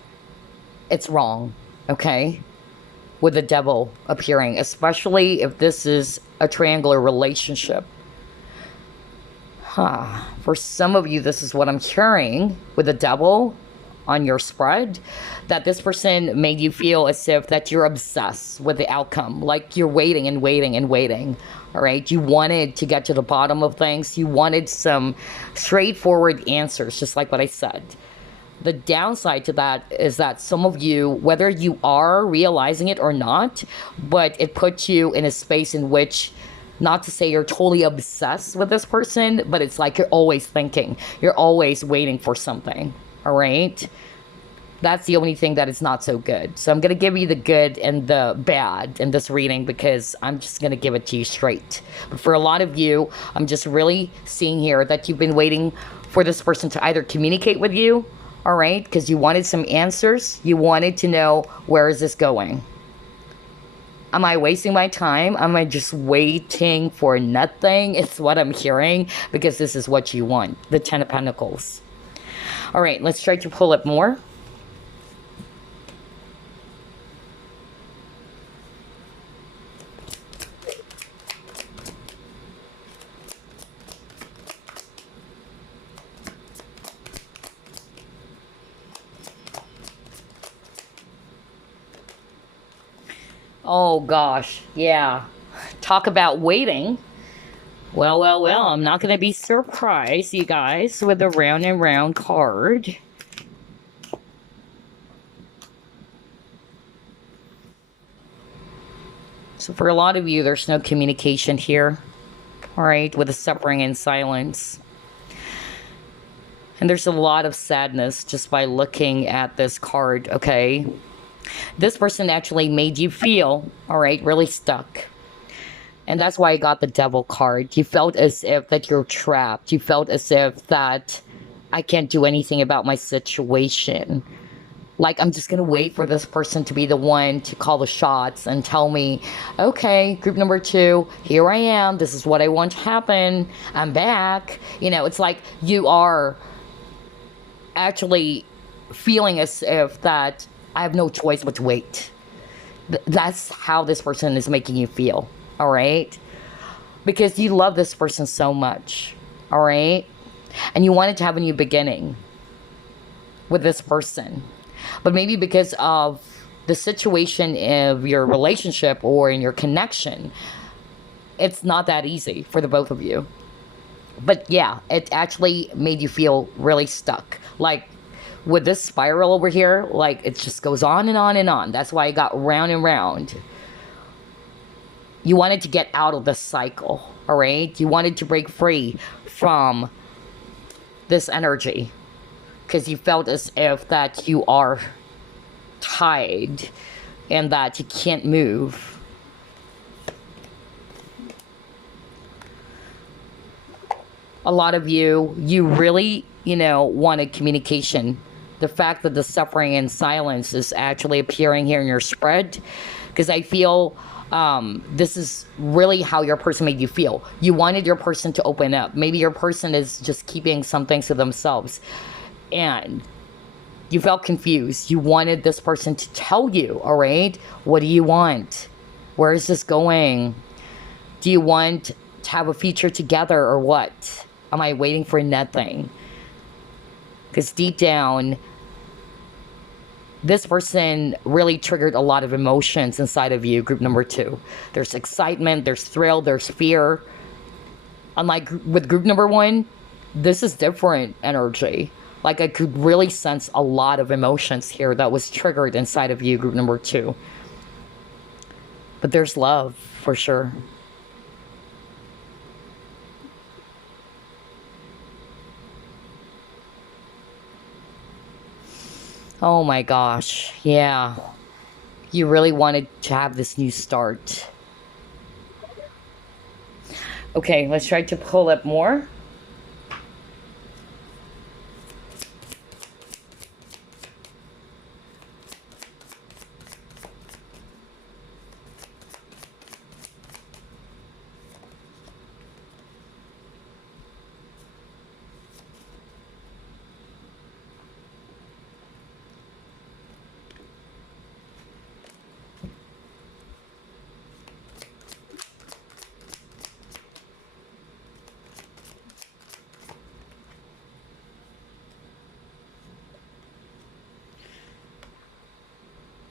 it's wrong. Okay, with the Devil appearing, especially if this is a triangular relationship. For some of you, this is what I'm hearing with the Devil on your spread, that this person made you feel as if that you're obsessed with the outcome, like you're waiting and waiting and waiting. All right, you wanted to get to the bottom of things. You wanted some straightforward answers, just like what I said. The downside to that is that some of you, whether you are realizing it or not, but it puts you in a space in which, not to say you're totally obsessed with this person, but it's like you're always thinking, you're always waiting for something, all right? That's the only thing that is not so good. So I'm going to give you the good and the bad in this reading because I'm just going to give it to you straight. But for a lot of you, I'm just really seeing here that you've been waiting for this person to either communicate with you, all right, because you wanted some answers. You wanted to know, where is this going? Am I wasting my time? Am I just waiting for nothing? It's what I'm hearing, because this is what you want. The Ten of Pentacles. All right, let's try to pull up more. Oh gosh, yeah. Talk about waiting. Well, I'm not going to be surprised, you guys, with the round and round card. So for a lot of you, there's no communication here. All right, with the suffering and silence. And there's a lot of sadness just by looking at this card, okay? This person actually made you feel, all right, really stuck. And that's why I got the Devil card. You felt as if that you're trapped. You felt as if that I can't do anything about my situation. Like, I'm just going to wait for this person to be the one to call the shots and tell me, okay, group number 2, here I am. This is what I want to happen. I'm back. You know, it's like you are actually feeling as if that I have no choice but to wait. That's how this person is making you feel, all right? Because you love this person so much, all right? And you wanted to have a new beginning with this person. But maybe because of the situation of your relationship or in your connection, it's not that easy for the both of you. But yeah, it actually made you feel really stuck. Like, with this spiral over here, like, it just goes on and on and on. That's why it got round and round. You wanted to get out of the cycle, all right? You wanted to break free from this energy because you felt as if that you are tied and that you can't move. A lot of you really, wanted communication. The fact that the suffering and silence is actually appearing here in your spread, because I feel this is really how your person made you feel. You wanted your person to open up. Maybe your person is just keeping some things to themselves, and you felt confused. You wanted this person to tell you, all right, what do you want? Where is this going? Do you want to have a future together or what? Am I waiting for nothing? Because deep down, this person really triggered a lot of emotions inside of you, group number 2. There's excitement, there's thrill, there's fear. Unlike with group number 1, this is different energy. Like, I could really sense a lot of emotions here that was triggered inside of you, group number 2. But there's love, for sure. Oh my gosh, yeah. You really wanted to have this new start. Okay, let's try to pull up more.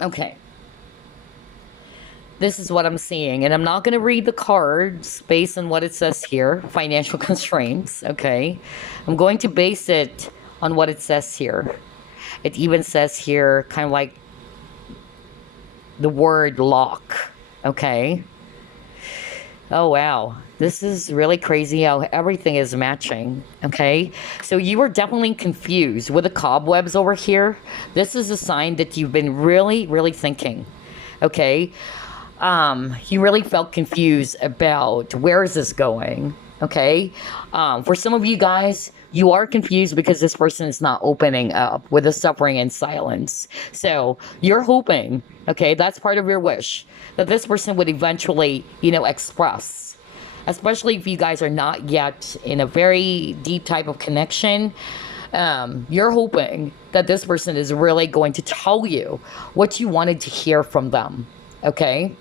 Okay. This is what I'm seeing, and I'm not going to read the cards based on what it says here, financial constraints, okay? I'm going to base it on what it says here. It even says here kind of like the word lock, okay? Oh, wow. This is really crazy how everything is matching, okay? So you were definitely confused with the cobwebs over here. This is a sign that you've been really, really thinking, okay? You really felt confused about where is this going, okay? For some of you guys, You are confused because this person is not opening up with the suffering and silence. So you're hoping, okay, that's part of your wish, that this person would eventually, express. Especially if you guys are not yet in a very deep type of connection. You're hoping that this person is really going to tell you what you wanted to hear from them, okay?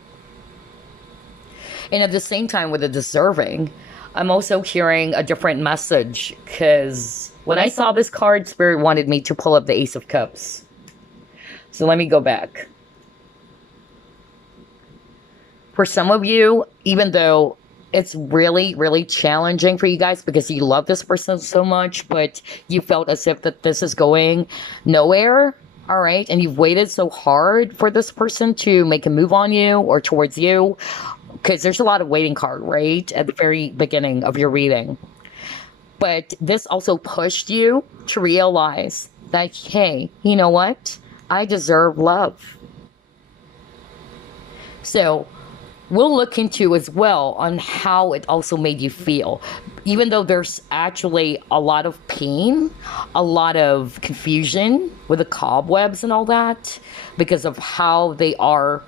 And at the same time, with the deserving, I'm also hearing a different message, because when I saw this card, Spirit wanted me to pull up the Ace of Cups. So let me go back. For some of you, even though it's really, really challenging for you guys because you love this person so much, but you felt as if that this is going nowhere, all right? And you've waited so hard for this person to make a move on you or towards you, because there's a lot of waiting card, right? At the very beginning of your reading. But this also pushed you to realize that, hey, you know what? I deserve love. So we'll look into as well on how it also made you feel. Even though there's actually a lot of pain, a lot of confusion with the cobwebs and all that, because of how they are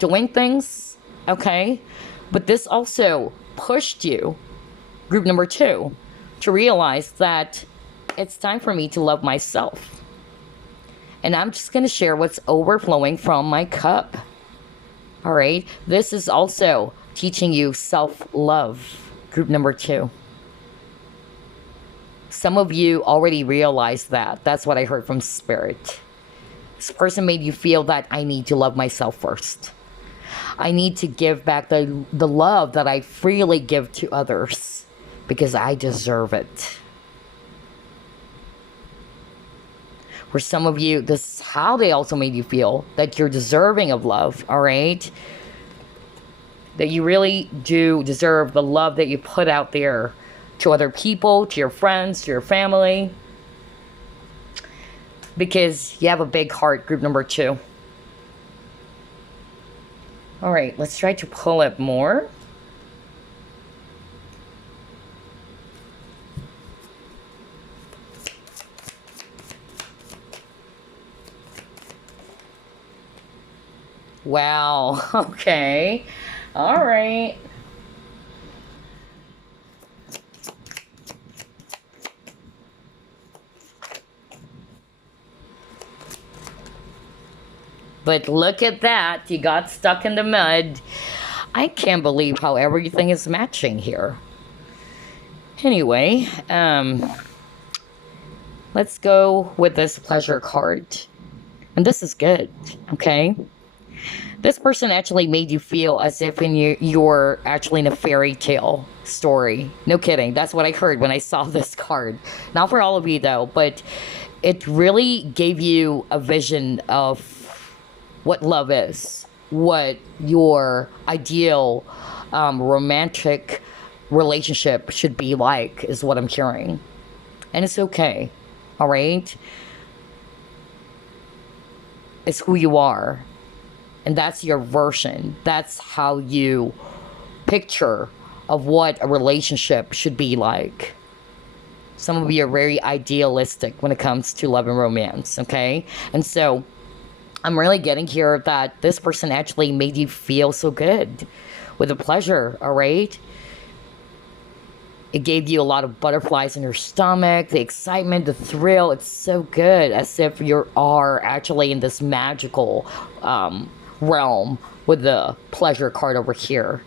doing things, okay? But this also pushed you, group number 2, to realize that it's time for me to love myself. And I'm just going to share what's overflowing from my cup. All right, this is also teaching you self-love, group number 2. Some of you already realized that. That's what I heard from Spirit. This person made you feel that I need to love myself first. I need to give back the love that I freely give to others because I deserve it. For some of you, this is how they also made you feel, that you're deserving of love, all right? That you really do deserve the love that you put out there to other people, to your friends, to your family. Because you have a big heart, group number 2. All right, let's try to pull up more. Wow, okay. All right. But look at that. You got stuck in the mud. I can't believe how everything is matching here. Anyway, let's go with this pleasure card. And this is good, okay? This person actually made you feel as if you're actually in a fairy tale story. No kidding. That's what I heard when I saw this card. Not for all of you, though, but it really gave you a vision of what love is, what your ideal romantic relationship should be like, is what I'm hearing. And it's okay, all right? It's who you are. And that's your version. That's how you picture of what a relationship should be like. Some of you are very idealistic when it comes to love and romance, okay? And so I'm really getting here that this person actually made you feel so good with the pleasure, all right? It gave you a lot of butterflies in your stomach, the excitement, the thrill. It's so good, as if you are actually in this magical realm with the pleasure card over here.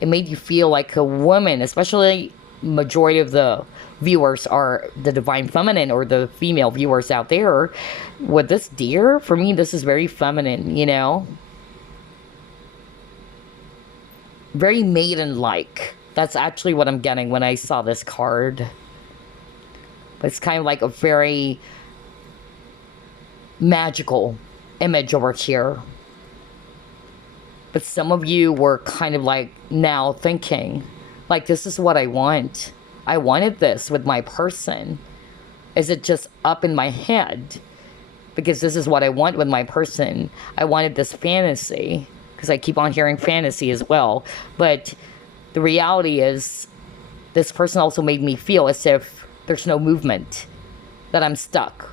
It made you feel like a woman, especially majority of the viewers are the divine feminine, or the female viewers out there. With this deer, for me, this is very feminine, you know? Very maiden-like. That's actually what I'm getting when I saw this card. But it's kind of like a very magical image over here. But some of you were kind of like now thinking, like, this is what I want. I wanted this with my person. Is it just up in my head? Because this is what I want with my person. I wanted this fantasy. Because I keep on hearing fantasy as well. But the reality is, this person also made me feel as if there's no movement, that I'm stuck.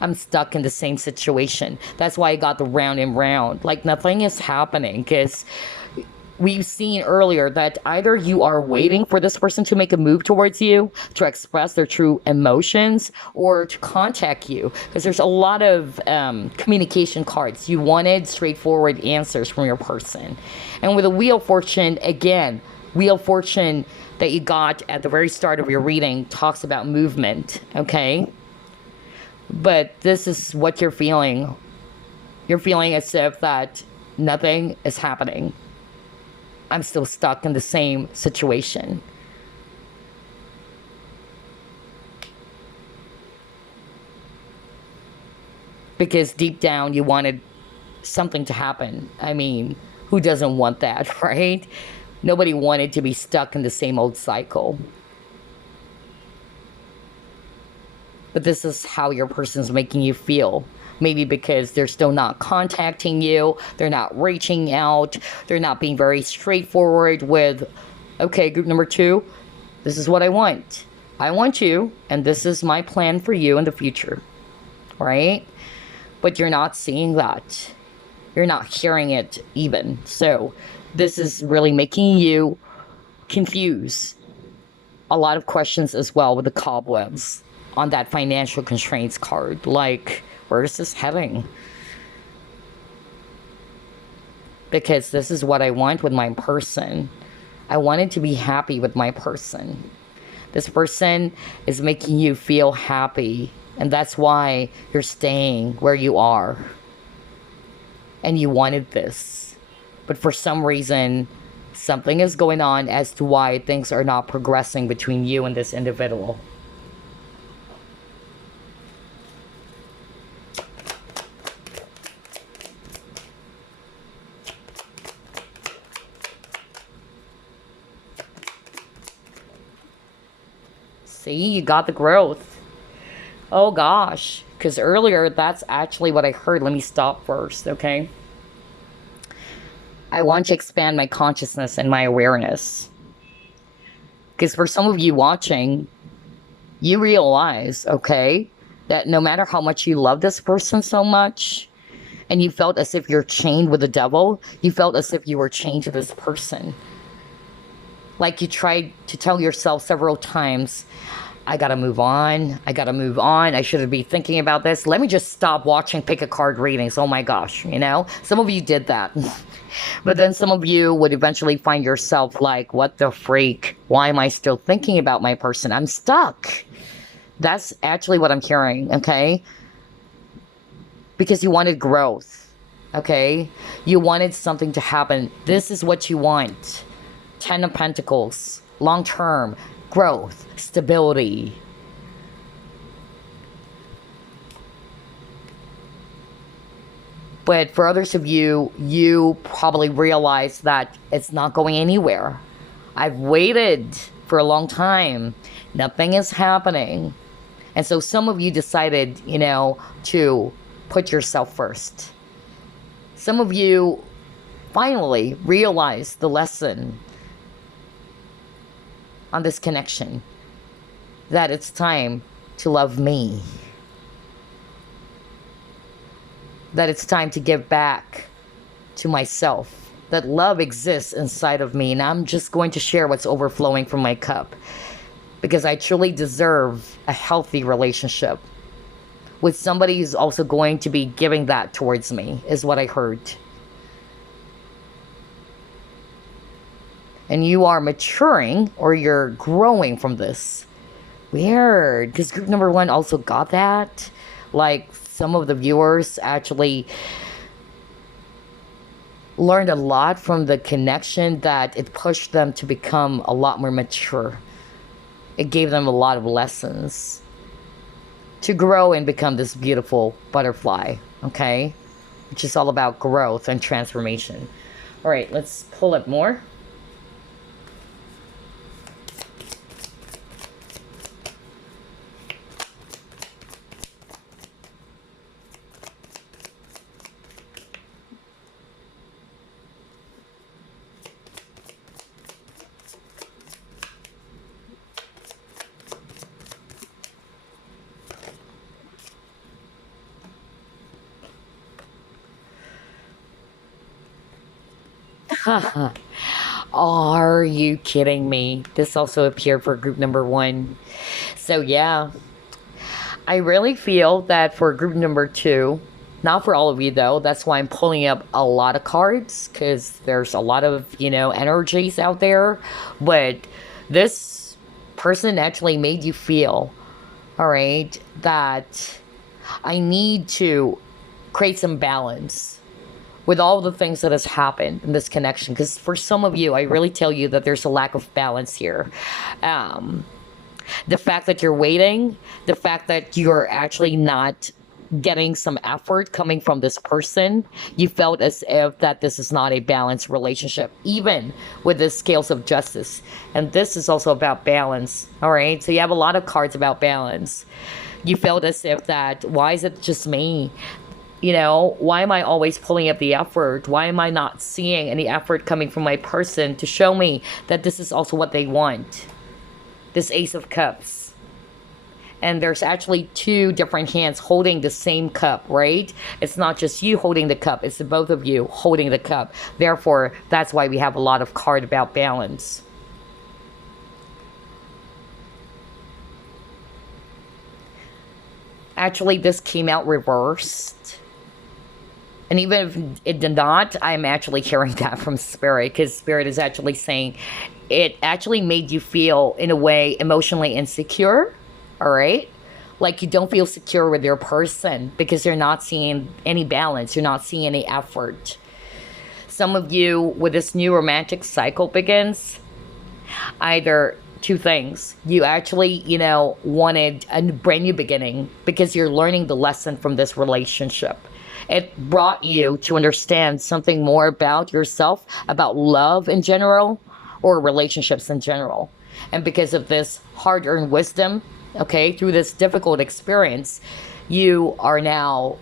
I'm stuck in the same situation. That's why I got the round and round. Like nothing is happening, because we've seen earlier that either you are waiting for this person to make a move towards you, to express their true emotions, or to contact you. Because there's a lot of communication cards. You wanted straightforward answers from your person. And with the Wheel of Fortune, again, Wheel of Fortune that you got at the very start of your reading talks about movement, okay? But this is what you're feeling. You're feeling as if that nothing is happening. I'm still stuck in the same situation. Because deep down you wanted something to happen. I mean, who doesn't want that, right? Nobody wanted to be stuck in the same old cycle. But this is how your person's making you feel. Maybe because they're still not contacting you, they're not reaching out, they're not being very straightforward with, okay, group number 2, this is what I want. I want you, and this is my plan for you in the future, right? But you're not seeing that. You're not hearing it even. So this is really making you confused. A lot of questions as well with the cobwebs on that financial constraints card. Like, where is this heading? Because this is what I want with my person. I wanted to be happy with my person. This person is making you feel happy, and that's why you're staying where you are. And you wanted this. But for some reason, something is going on as to why things are not progressing between you and this individual. See, you got the growth. Oh gosh, because earlier that's actually what I heard. Let me stop first, okay? I want to expand my consciousness and my awareness. Because for some of you watching, you realize, okay, that no matter how much you love this person so much, and you felt as if you're chained with the devil, you felt as if you were chained to this person. Like you tried to tell yourself several times, I gotta move on. I gotta move on. I shouldn't be thinking about this. Let me just stop watching pick a card readings. Oh my gosh, you know? Some of you did that. But then some of you would eventually find yourself like, what the freak? Why am I still thinking about my person? I'm stuck. That's actually what I'm hearing, okay? Because you wanted growth, okay? You wanted something to happen. This is what you want. 10 of Pentacles, long-term, growth, stability. But for others of you, you probably realize that it's not going anywhere. I've waited for a long time. Nothing is happening. And so some of you decided, you know, to put yourself first. Some of you finally realized the lesson on this connection, that it's time to love me, that it's time to give back to myself, that love exists inside of me, and I'm just going to share what's overflowing from my cup, because I truly deserve a healthy relationship with somebody who's also going to be giving that towards me, is what I heard. And you are maturing, or you're growing from this. Weird, because group number 1 also got that. Like, some of the viewers actually learned a lot from the connection, that it pushed them to become a lot more mature. It gave them a lot of lessons to grow and become this beautiful butterfly, okay? Which is all about growth and transformation. All right, let's pull up more. Are you kidding me? This also appeared for group number one. So, yeah, I really feel that for group number two, not for all of you though, that's why I'm pulling up a lot of cards because there's a lot of, energies out there. But this person actually made you feel, all right, that I need to create some balance with all the things that has happened in this connection. Because for some of you, I really tell you that there's a lack of balance here. Um, the fact that you're waiting, the fact that you're actually not getting some effort coming from this person, you felt as if that this is not a balanced relationship, even with the scales of justice. And this is also about balance, all right? So you have a lot of cards about balance. You felt as if that, why is it just me? Why am I always pulling up the effort? Why am I not seeing any effort coming from my person to show me that this is also what they want? This Ace of Cups. And there's actually two different hands holding the same cup, right? It's not just you holding the cup, it's the both of you holding the cup. Therefore, that's why we have a lot of card about balance. Actually, this came out reversed. And even if it did not, I'm actually hearing that from Spirit, because Spirit is actually saying it actually made you feel, in a way, emotionally insecure, all right? Like you don't feel secure with your person because you're not seeing any balance, you're not seeing any effort. Some of you, with this new romantic cycle begins, either two things. You actually, wanted a brand new beginning because you're learning the lesson from this relationship. It brought you to understand something more about yourself, about love in general, or relationships in general. And because of this hard-earned wisdom, okay, through this difficult experience, you are now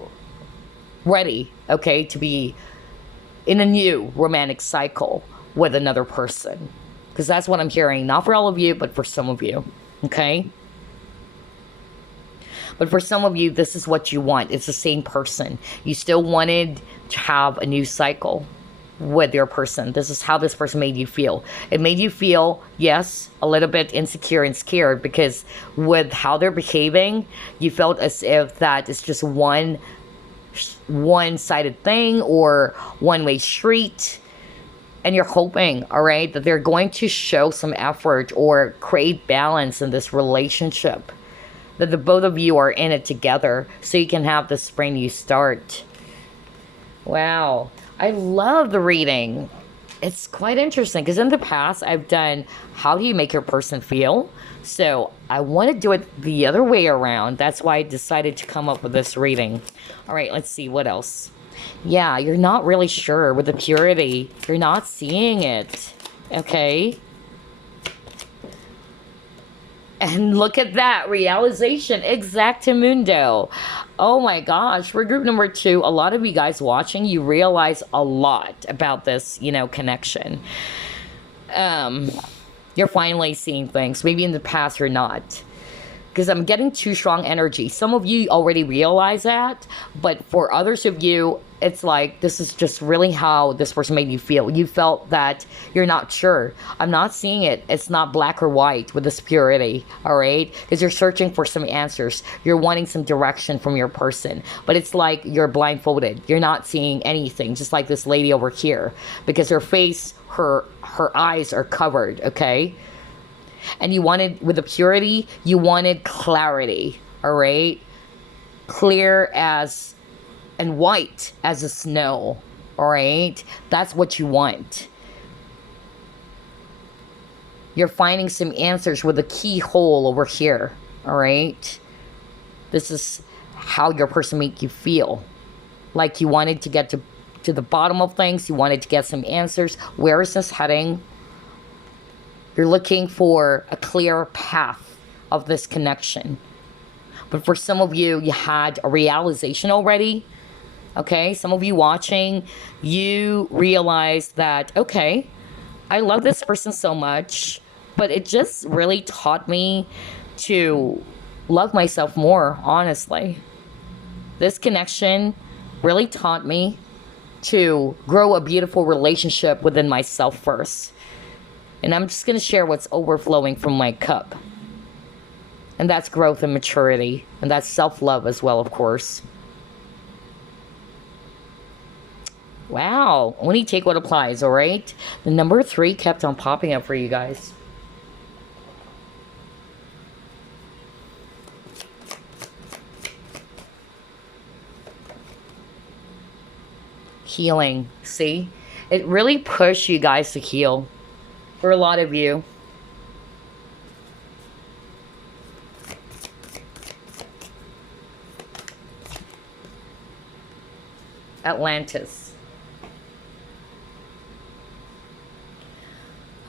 ready, okay, to be in a new romantic cycle with another person. Because that's what I'm hearing, not for all of you, but for some of you, okay? But for some of you, this is what you want. It's the same person. You still wanted to have a new cycle with your person. This is how this person made you feel. It made you feel, yes, a little bit insecure and scared because with how they're behaving, you felt as if that it's just one-sided thing or one-way street. And you're hoping, all right, that they're going to show some effort or create balance in this relationship. That the both of you are in it together so you can have this brand new start. Wow. I love the reading. It's quite interesting because in the past I've done how do you make your person feel? So I want to do it the other way around. That's why I decided to come up with this reading. All right, let's see what else. Yeah, you're not really sure with the purity. You're not seeing it. Okay. And look at that realization, exactamundo. Oh my gosh, for group number two, a lot of you guys watching, you realize a lot about this, connection. You're finally seeing things. Maybe in the past you're not. Because I'm getting too strong energy. Some of you already realize that, but for others of you, it's like this is just really how this person made you feel. You felt that you're not sure. I'm not seeing it. It's not black or white with this purity, all right? Because you're searching for some answers. You're wanting some direction from your person, but it's like you're blindfolded. You're not seeing anything, just like this lady over here, because her face, her eyes are covered, okay? And you wanted, with the purity, you wanted clarity, all right? Clear as, and white as the snow, all right? That's what you want. You're finding some answers with a keyhole over here, all right? This is how your person make you feel. Like you wanted to get to the bottom of things. You wanted to get some answers. Where is this heading? You're looking for a clear path of this connection. But for some of you, you had a realization already. Okay, some of you watching, you realize that, okay, I love this person so much, but it just really taught me to love myself more, honestly. This connection really taught me to grow a beautiful relationship within myself first. And I'm just going to share what's overflowing from my cup. And that's growth and maturity. And that's self-love as well, of course. Wow. Only take what applies, all right? The number 3 kept on popping up for you guys. Healing. See? It really pushed you guys to heal. For a lot of you. Atlantis.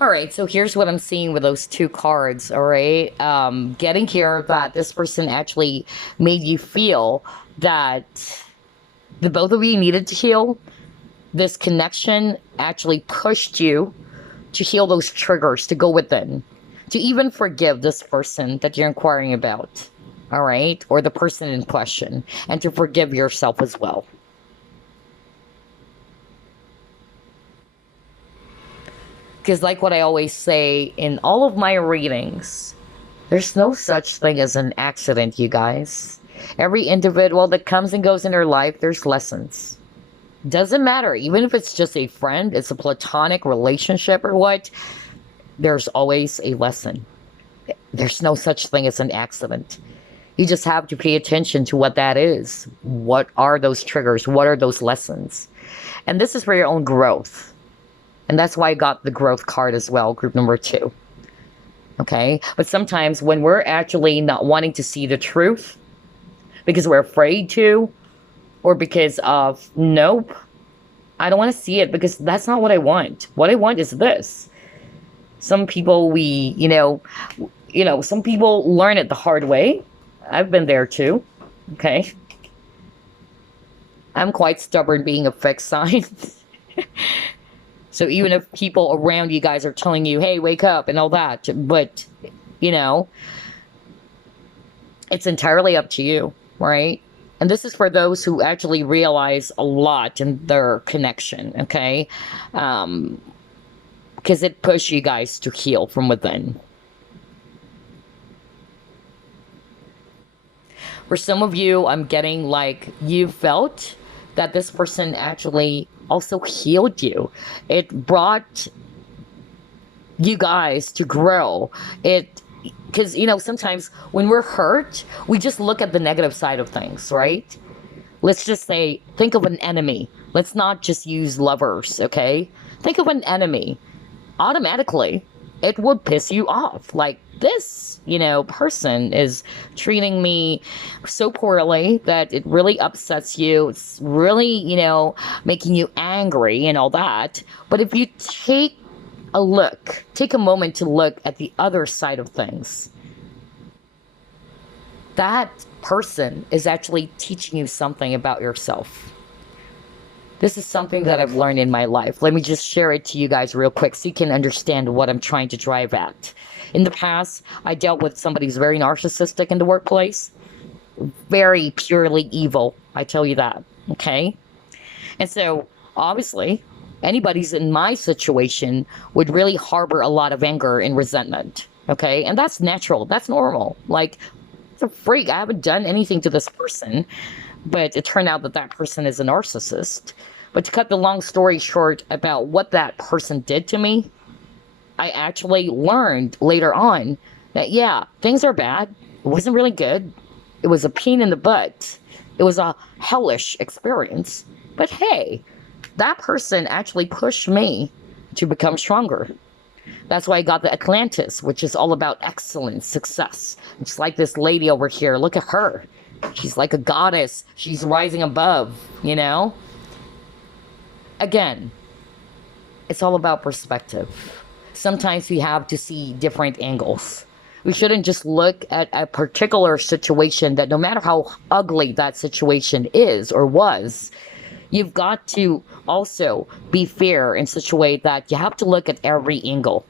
All right, so here's what I'm seeing with those 2 cards, all right? Getting here that this person actually made you feel that the both of you needed to heal. This connection actually pushed you to heal those triggers, to go within, to even forgive this person that you're inquiring about, all right? Or the person in question, and to forgive yourself as well. Because like what I always say in all of my readings, there's no such thing as an accident, you guys. Every individual that comes and goes in their life, there's lessons. Doesn't matter, even if it's just a friend, it's a platonic relationship or what, there's always a lesson. There's no such thing as an accident. You just have to pay attention to what that is. What are those triggers? What are those lessons? And this is for your own growth. And that's why I got the growth card as well, group number 2. Okay? But sometimes when we're actually not wanting to see the truth, because we're afraid to, or because of, nope, I don't want to see it because that's not what I want. What I want is this. Some people some people learn it the hard way. I've been there too. Okay. I'm quite stubborn being a fixed sign. So even if people around you guys are telling you, hey, wake up and all that, but, it's entirely up to you, right? And this is for those who actually realize a lot in their connection, okay? Because it pushes you guys to heal from within. For some of you, I'm getting like you felt that this person actually also healed you. It brought you guys to grow. Because, sometimes when we're hurt, we just look at the negative side of things, right? Let's just say, think of an enemy. Let's not just use lovers, okay? Think of an enemy. Automatically, it would piss you off. Like, this, person is treating me so poorly that it really upsets you. It's really, making you angry and all that. But if you take a moment to look at the other side of things, that person is actually teaching you something about yourself. This is something that I've learned in my life. Let me just share it to you guys real quick so you can understand what I'm trying to drive at. In the past, I dealt with somebody who's very narcissistic in the workplace. Very purely evil, I tell you that, okay? And so, obviously, anybody's in my situation would really harbor a lot of anger and resentment, okay? And that's natural, that's normal. Like, it's a freak, I haven't done anything to this person, but it turned out that that person is a narcissist. But to cut the long story short about what that person did to me, I actually learned later on that, yeah, things are bad. It wasn't really good. It was a pain in the butt. It was a hellish experience. But hey, that person actually pushed me to become stronger. That's why I got the Atlantis, which is all about excellence, success. It's like this lady over here. Look at her. She's like a goddess. She's rising above, Again, it's all about perspective. Sometimes we have to see different angles. We shouldn't just look at a particular situation that no matter how ugly that situation is or was, you've got to also be fair in such a way that you have to look at every angle,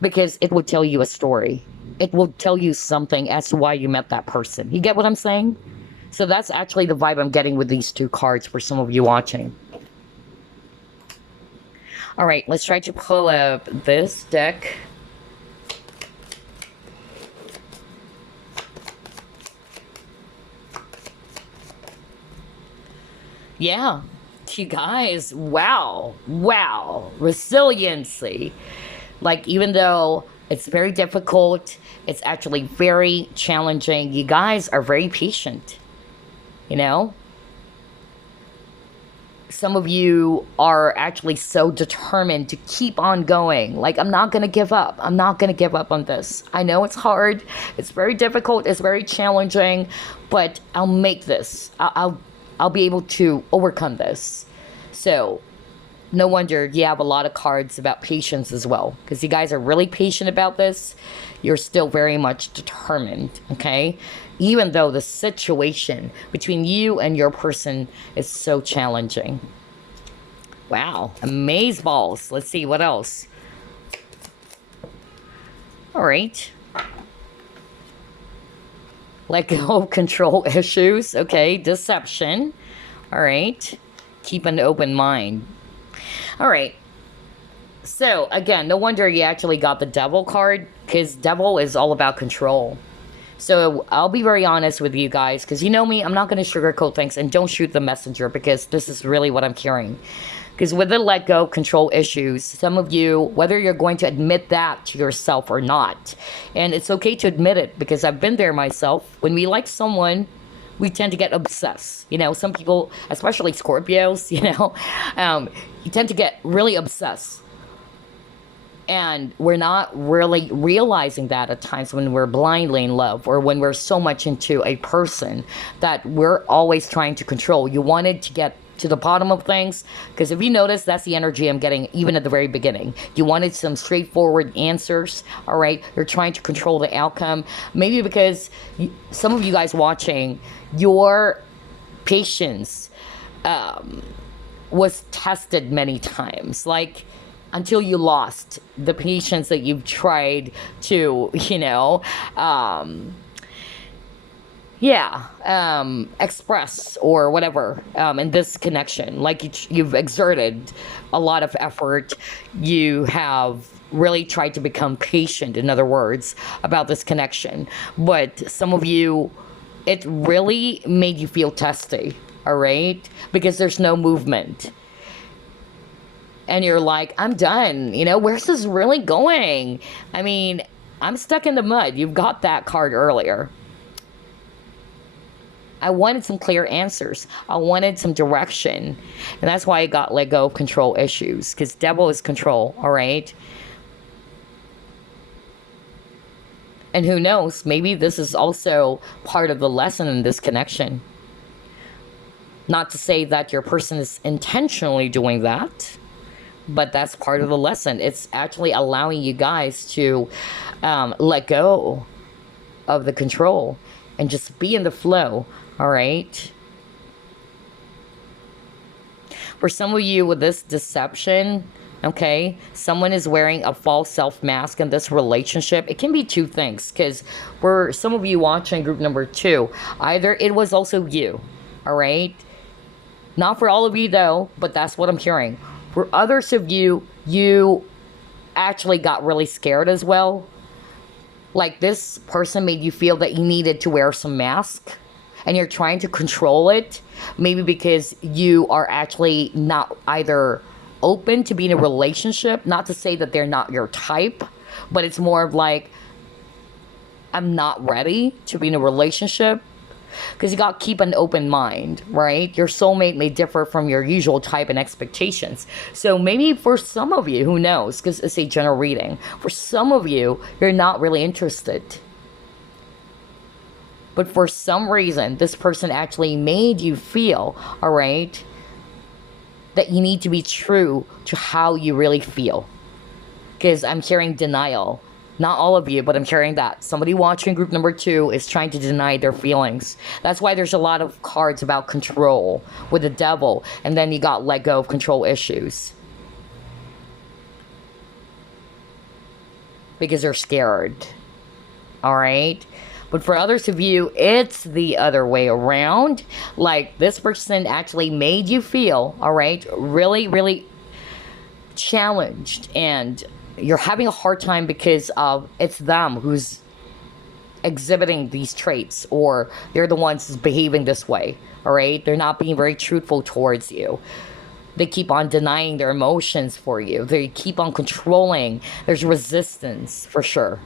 because it will tell you a story. It will tell you something as to why you met that person. You get what I'm saying? So that's actually the vibe I'm getting with these 2 cards for some of you watching. All right, let's try to pull up this deck. Yeah, you guys, wow, wow, resiliency. Like, even though it's very difficult, it's actually very challenging, you guys are very patient, you know? Some of you are actually so determined to keep on going. Like, I'm not going to give up. I'm not going to give up on this. I know it's hard. It's very difficult. It's very challenging, but I'll make this. I'll be able to overcome this. So, no wonder you have a lot of cards about patience as well, because you guys are really patient about this. You're still very much determined, okay? Even though the situation between you and your person is so challenging. Wow, amaze balls. Let's see what else. All right. Let go of control issues. Okay, deception. All right. Keep an open mind. All right. So, again, no wonder you actually got the Devil card, because Devil is all about control. So, I'll be very honest with you guys, because you know me, I'm not going to sugarcoat things, and don't shoot the messenger, because this is really what I'm hearing. Because with the let go control issues, some of you, whether you're going to admit that to yourself or not, and it's okay to admit it, because I've been there myself. When we like someone, we tend to get obsessed. You know, some people, especially Scorpios, you know, you tend to get really obsessed. And we're not really realizing that at times when we're blindly in love, or when we're so much into a person that we're always trying to control. You wanted to get to the bottom of things, because if you notice, that's the energy I'm getting even at the very beginning. You wanted some straightforward answers. All right, you're trying to control the outcome, maybe because some of you guys watching, your patience was tested many times, like until you lost the patience that you've tried to, you know, express or whatever in this connection. Like, you've exerted a lot of effort. You have really tried to become patient, in other words, about this connection. But some of you, it really made you feel testy, all right? Because there's no movement. And you're like, I'm done. You know, where's this really going? I mean, I'm stuck in the mud. You've got that card earlier. I wanted some clear answers. I wanted some direction. And that's why I got let go of control issues. Because Devil is control, all right? And who knows, maybe this is also part of the lesson in this connection. Not to say that your person is intentionally doing that, but that's part of the lesson. It's actually allowing you guys to let go of the control and just be in the flow, all right? For some of you with this deception, okay, someone is wearing a false self mask in this relationship. It can be two things, because for some of you watching group number 2, either it was also you, all right? Not for all of you though, but that's what I'm hearing. For others of you, you actually got really scared as well. Like, this person made you feel that you needed to wear some mask, and you're trying to control it. Maybe because you are actually not either open to be in a relationship. Not to say that they're not your type, but it's more of like, I'm not ready to be in a relationship. Because you got to keep an open mind, right? Your soulmate may differ from your usual type and expectations. So maybe for some of you, who knows, because it's a general reading, for some of you, you're not really interested. But for some reason, this person actually made you feel, all right, that you need to be true to how you really feel. Because I'm hearing denial. Not all of you, but I'm hearing that. Somebody watching group number 2 is trying to deny their feelings. That's why there's a lot of cards about control with the Devil. And then you got let go of control issues. Because they're scared. All right? But for others of you, it's the other way around. Like, this person actually made you feel, all right, really, really challenged and you're having a hard time because of it's them who's exhibiting these traits, or they're the ones who's behaving this way. All right, they're not being very truthful towards you. They keep on denying their emotions for you. They keep on controlling. There's resistance for sure.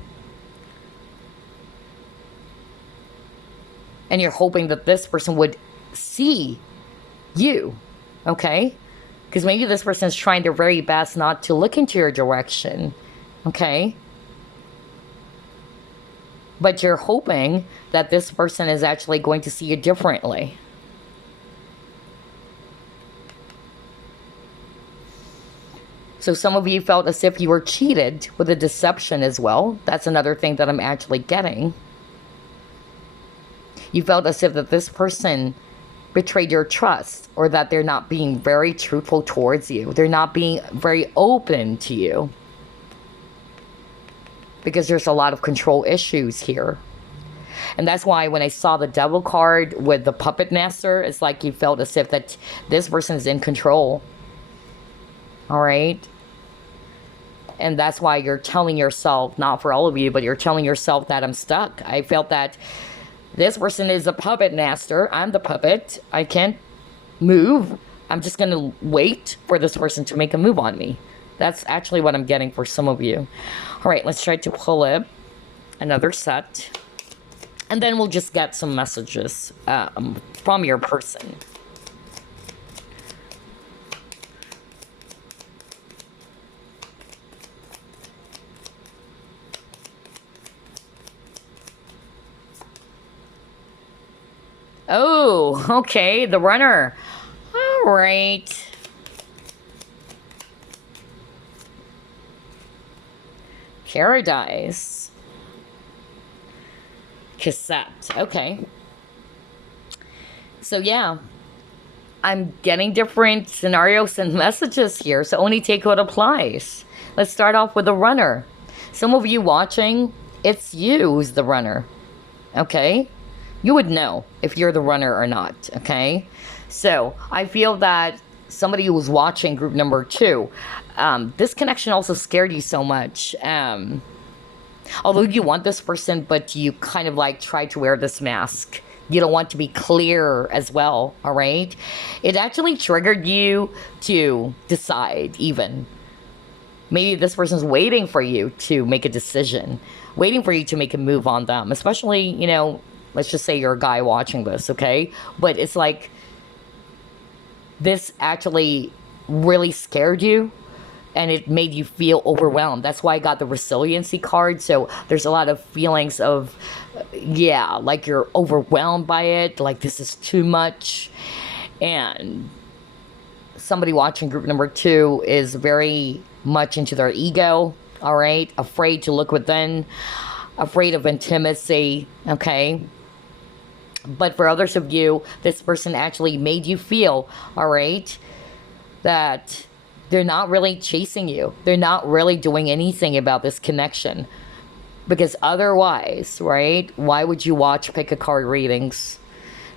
And you're hoping that this person would see you, okay? Because maybe this person is trying their very best not to look into your direction, okay? But you're hoping that this person is actually going to see you differently. So some of you felt as if you were cheated with a deception as well. That's another thing that I'm actually getting. You felt as if that this person betrayed your trust, or that they're not being very truthful towards you. They're not being very open to you. Because there's a lot of control issues here. And that's why when I saw the devil card with the puppet master, it's like you felt as if that this person is in control. All right? And that's why you're telling yourself, not for all of you, but you're telling yourself that I'm stuck. I felt that this person is a puppet master. I'm the puppet. I can't move. I'm just going to wait for this person to make a move on me. That's actually what I'm getting for some of you. All right, let's try to pull it. Another set. And then we'll just get some messages from your person. Oh, okay, the runner. All right. Paradise. Cassette. Okay. So yeah, I'm getting different scenarios and messages here, so only take what applies. Let's start off with the runner. Some of you watching, it's you who's the runner. Okay? You would know if you're the runner or not, okay? So I feel that somebody who was watching group number 2, this connection also scared you so much. Although you want this person, but you kind of like try to wear this mask. You don't want to be clear as well, all right? It actually triggered you to decide even. Maybe this person's waiting for you to make a decision, waiting for you to make a move on them, especially, you know, let's just say you're a guy watching this, okay? But it's like, this actually really scared you, and it made you feel overwhelmed. That's why I got the resiliency card. So there's a lot of feelings of, yeah, like you're overwhelmed by it, like this is too much. And somebody watching group number 2 is very much into their ego, all right? Afraid to look within, afraid of intimacy, okay? But for others of you, this person actually made you feel, all right, that they're not really chasing you. They're not really doing anything about this connection. Because otherwise, right, why would you watch pick a card readings?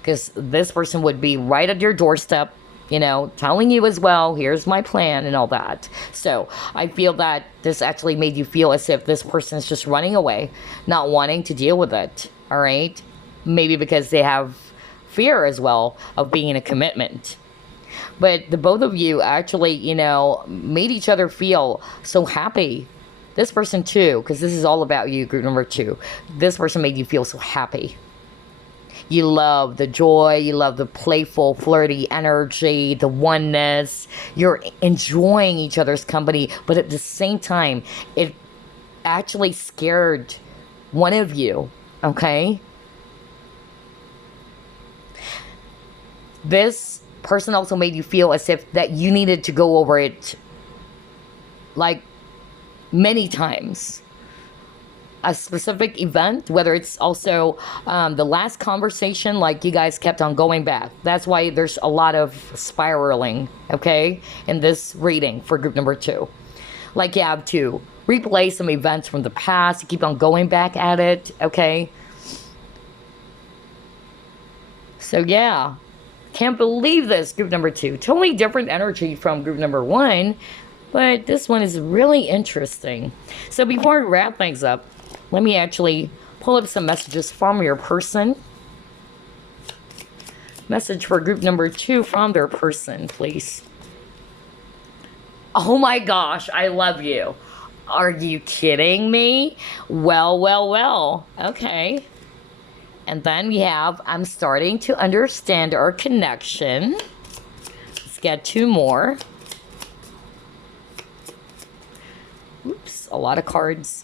Because this person would be right at your doorstep, you know, telling you as well, here's my plan and all that. So I feel that this actually made you feel as if this person is just running away, not wanting to deal with it, all right? Maybe because they have fear as well of being in a commitment. But the both of you actually, you know, made each other feel so happy. This person too, because this is all about you, group number 2. This person made you feel so happy. You love the joy, you love the playful, flirty energy, the oneness. You're enjoying each other's company, but at the same time, it actually scared one of you, okay? This person also made you feel as if that you needed to go over it like many times. A specific event, whether it's also the last conversation, like you guys kept on going back. That's why there's a lot of spiraling, okay, in this reading for group number 2. Like you have to replay some events from the past, you keep on going back at it, okay? So yeah. Can't believe this, group number 2. Totally different energy from group number 1. But this one is really interesting. So before we wrap things up, let me actually pull up some messages from your person. Message for group number 2 from their person, please. Oh my gosh, I love you. Are you kidding me? Well, well, well. Okay. And then we have, I'm starting to understand our connection. Let's get 2 more. Oops, a lot of cards.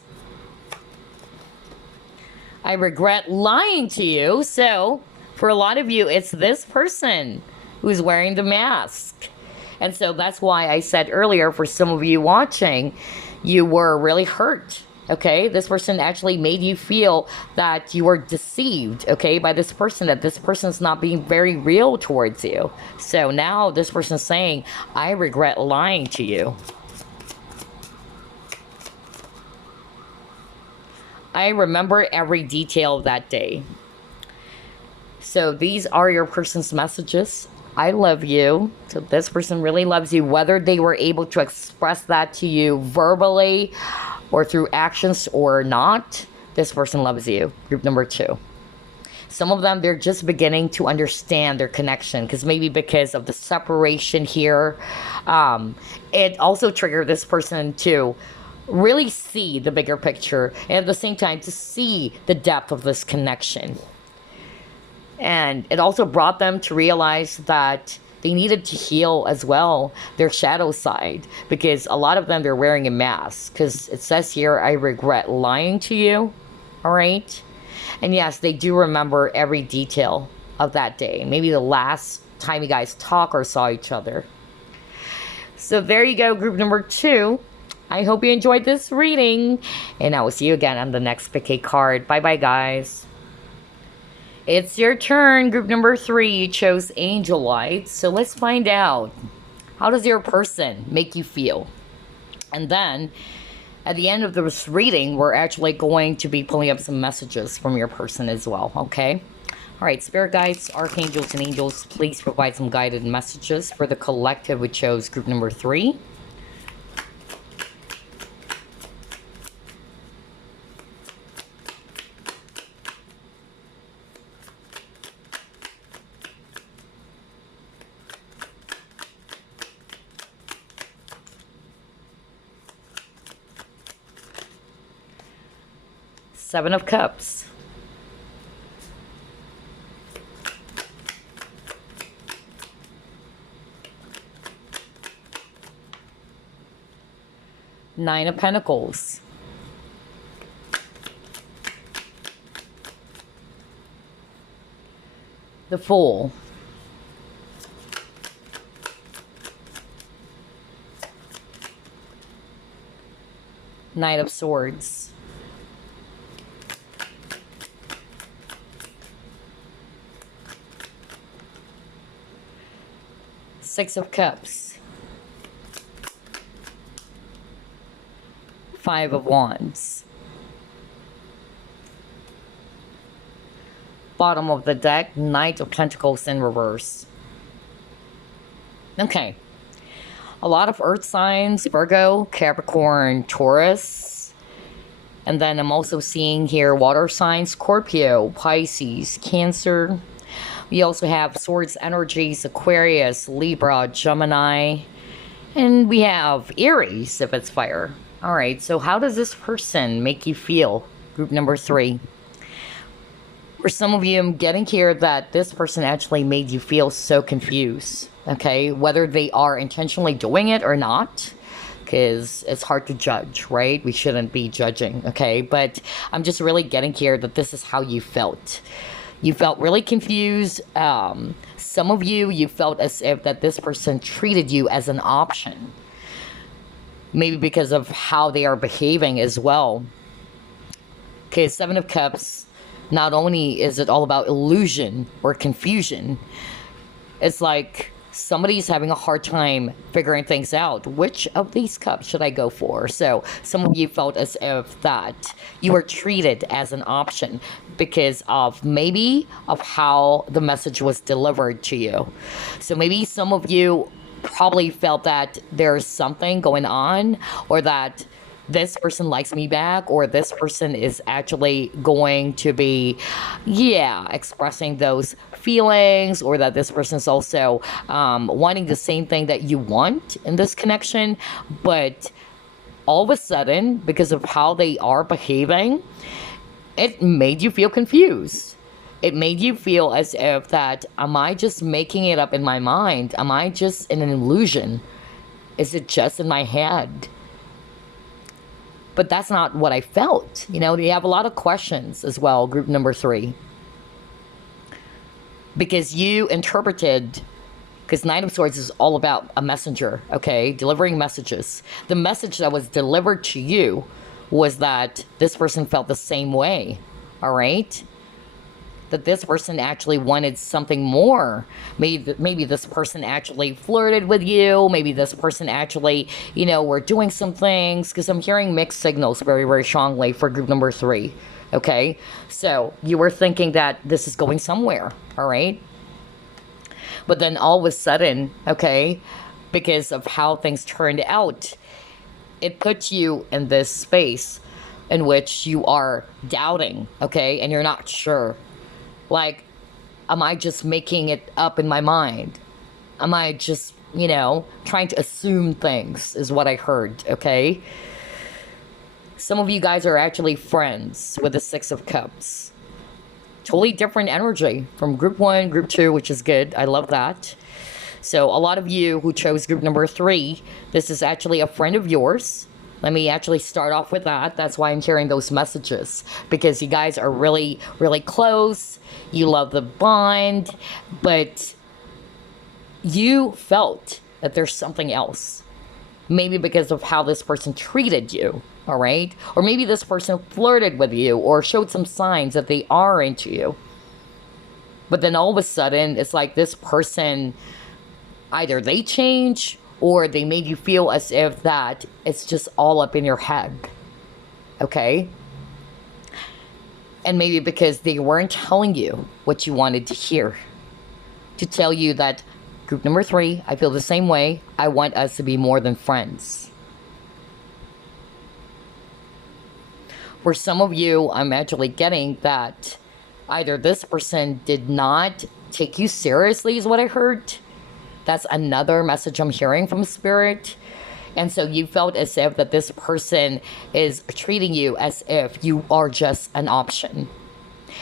I regret lying to you. So, for a lot of you, it's this person who's wearing the mask. And so that's why I said earlier, for some of you watching, you were really hurt. Okay, this person actually made you feel that you were deceived, okay, by this person, that this person's not being very real towards you. So now this person's saying, I regret lying to you. I remember every detail of that day. So these are your person's messages. I love you. So this person really loves you, whether they were able to express that to you verbally or through actions or not. This person loves you. Group number 2. Some of them, they're just beginning to understand their connection, because maybe because of the separation here, it also triggered this person to really see the bigger picture, and at the same time to see the depth of this connection. And it also brought them to realize that they needed to heal as well their shadow side, because a lot of them, they're wearing a mask, because it says here, I regret lying to you. All right. And yes, they do remember every detail of that day, maybe the last time you guys talked or saw each other. So there you go, group number 2. I hope you enjoyed this reading, and I will see you again on the next pick a card. Bye bye, guys. It's your turn, group number 3. You chose Angelite. So let's find out, how does your person make you feel? And then at the end of this reading, we're actually going to be pulling up some messages from your person as well, okay? All right, spirit guides, archangels, and angels, please provide some guided messages for the collective who chose group number 3. Seven of Cups. Nine of Pentacles. The Fool. Knight of Swords. Six of Cups. Five of Wands. Bottom of the deck, Knight of Pentacles in reverse. Okay. A lot of earth signs, Virgo, Capricorn, Taurus. And then I'm also seeing here water signs, Scorpio, Pisces, Cancer. We also have Swords energies, Aquarius, Libra, Gemini. And we have Aries if it's fire. All right, so how does this person make you feel? Group number 3. For some of you, I'm getting here that this person actually made you feel so confused. Okay, whether they are intentionally doing it or not, because it's hard to judge, right? We shouldn't be judging, okay? But I'm just really getting here that this is how you felt. You felt really confused. Some of you, you felt as if that this person treated you as an option. Maybe because of how they are behaving as well. Okay, Seven of Cups. Not only is it all about illusion or confusion, it's like somebody's having a hard time figuring things out. Which of these cups should I go for? So some of you felt as if that you were treated as an option because of maybe of how the message was delivered to you. So maybe some of you probably felt that there's something going on, or that this person likes me back, or this person is actually going to be, yeah, expressing those feelings, or that this person is also wanting the same thing that you want in this connection. But all of a sudden, because of how they are behaving, it made you feel confused. It made you feel as if that, am I just making it up in my mind? Am I just in an illusion? Is it just in my head? But that's not what I felt. You know, you have a lot of questions as well, group number 3. Because you interpreted, because Knight of Swords is all about a messenger, okay? Delivering messages. The message that was delivered to you was that this person felt the same way, all right? That this person actually wanted something more. Maybe this person actually flirted with you. Maybe this person actually, you know, were doing some things. Because I'm hearing mixed signals very, very strongly for group number 3. Okay? So you were thinking that this is going somewhere. All right? But then all of a sudden, okay, because of how things turned out, it puts you in this space in which you are doubting, okay? And you're not sure. Like, am I just making it up in my mind? Am I just, you know, trying to assume things, is what I heard, okay? Some of you guys are actually friends with the 6 of Cups. Totally different energy from group 1, group 2, which is good. I love that. So a lot of you who chose group number 3, this is actually a friend of yours. Let me actually start off with that. That's why I'm hearing those messages. Because you guys are really, really close. You love the bond. But you felt that there's something else. Maybe because of how this person treated you. All right? Or maybe this person flirted with you or showed some signs that they are into you. But then all of a sudden, it's like this person, either they change or they made you feel as if that it's just all up in your head. Okay? And maybe because they weren't telling you what you wanted to hear. To tell you that, group number 3, I feel the same way. I want us to be more than friends. For some of you, I'm actually getting that either this person did not take you seriously, is what I heard. That's another message I'm hearing from Spirit. And so you felt as if that this person is treating you as if you are just an option.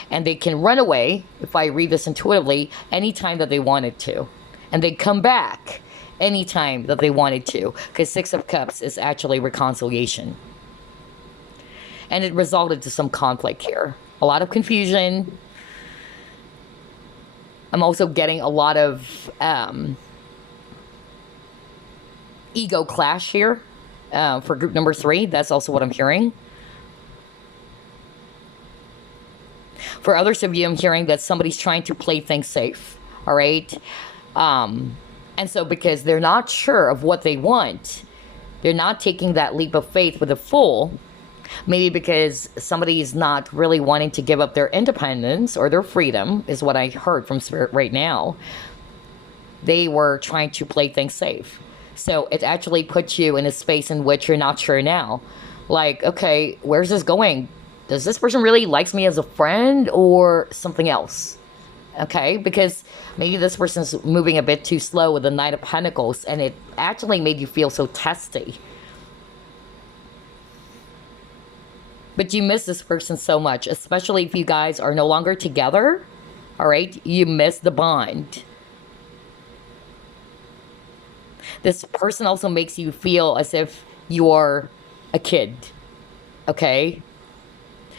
And they can run away, if I read this intuitively, anytime that they wanted to. And they come back anytime that they wanted to. Because 6 of Cups is actually reconciliation. And it resulted to some conflict here. A lot of confusion. I'm also getting a lot of ego clash here for group number 3. That's also what I'm hearing. For others of you, I'm hearing that somebody's trying to play things safe. All right? And so because they're not sure of what they want, they're not taking that leap of faith with a Fool. Maybe because somebody is not really wanting to give up their independence or their freedom, is what I heard from Spirit right now. They were trying to play things safe. So it actually puts you in a space in which you're not sure now. Like, okay, where's this going? Does this person really likes me as a friend or something else? Okay, because maybe this person's moving a bit too slow with the Knight of Pentacles, and it actually made you feel so testy. But you miss this person so much, especially if you guys are no longer together. All right, you miss the bond. This person also makes you feel as if you're a kid, okay?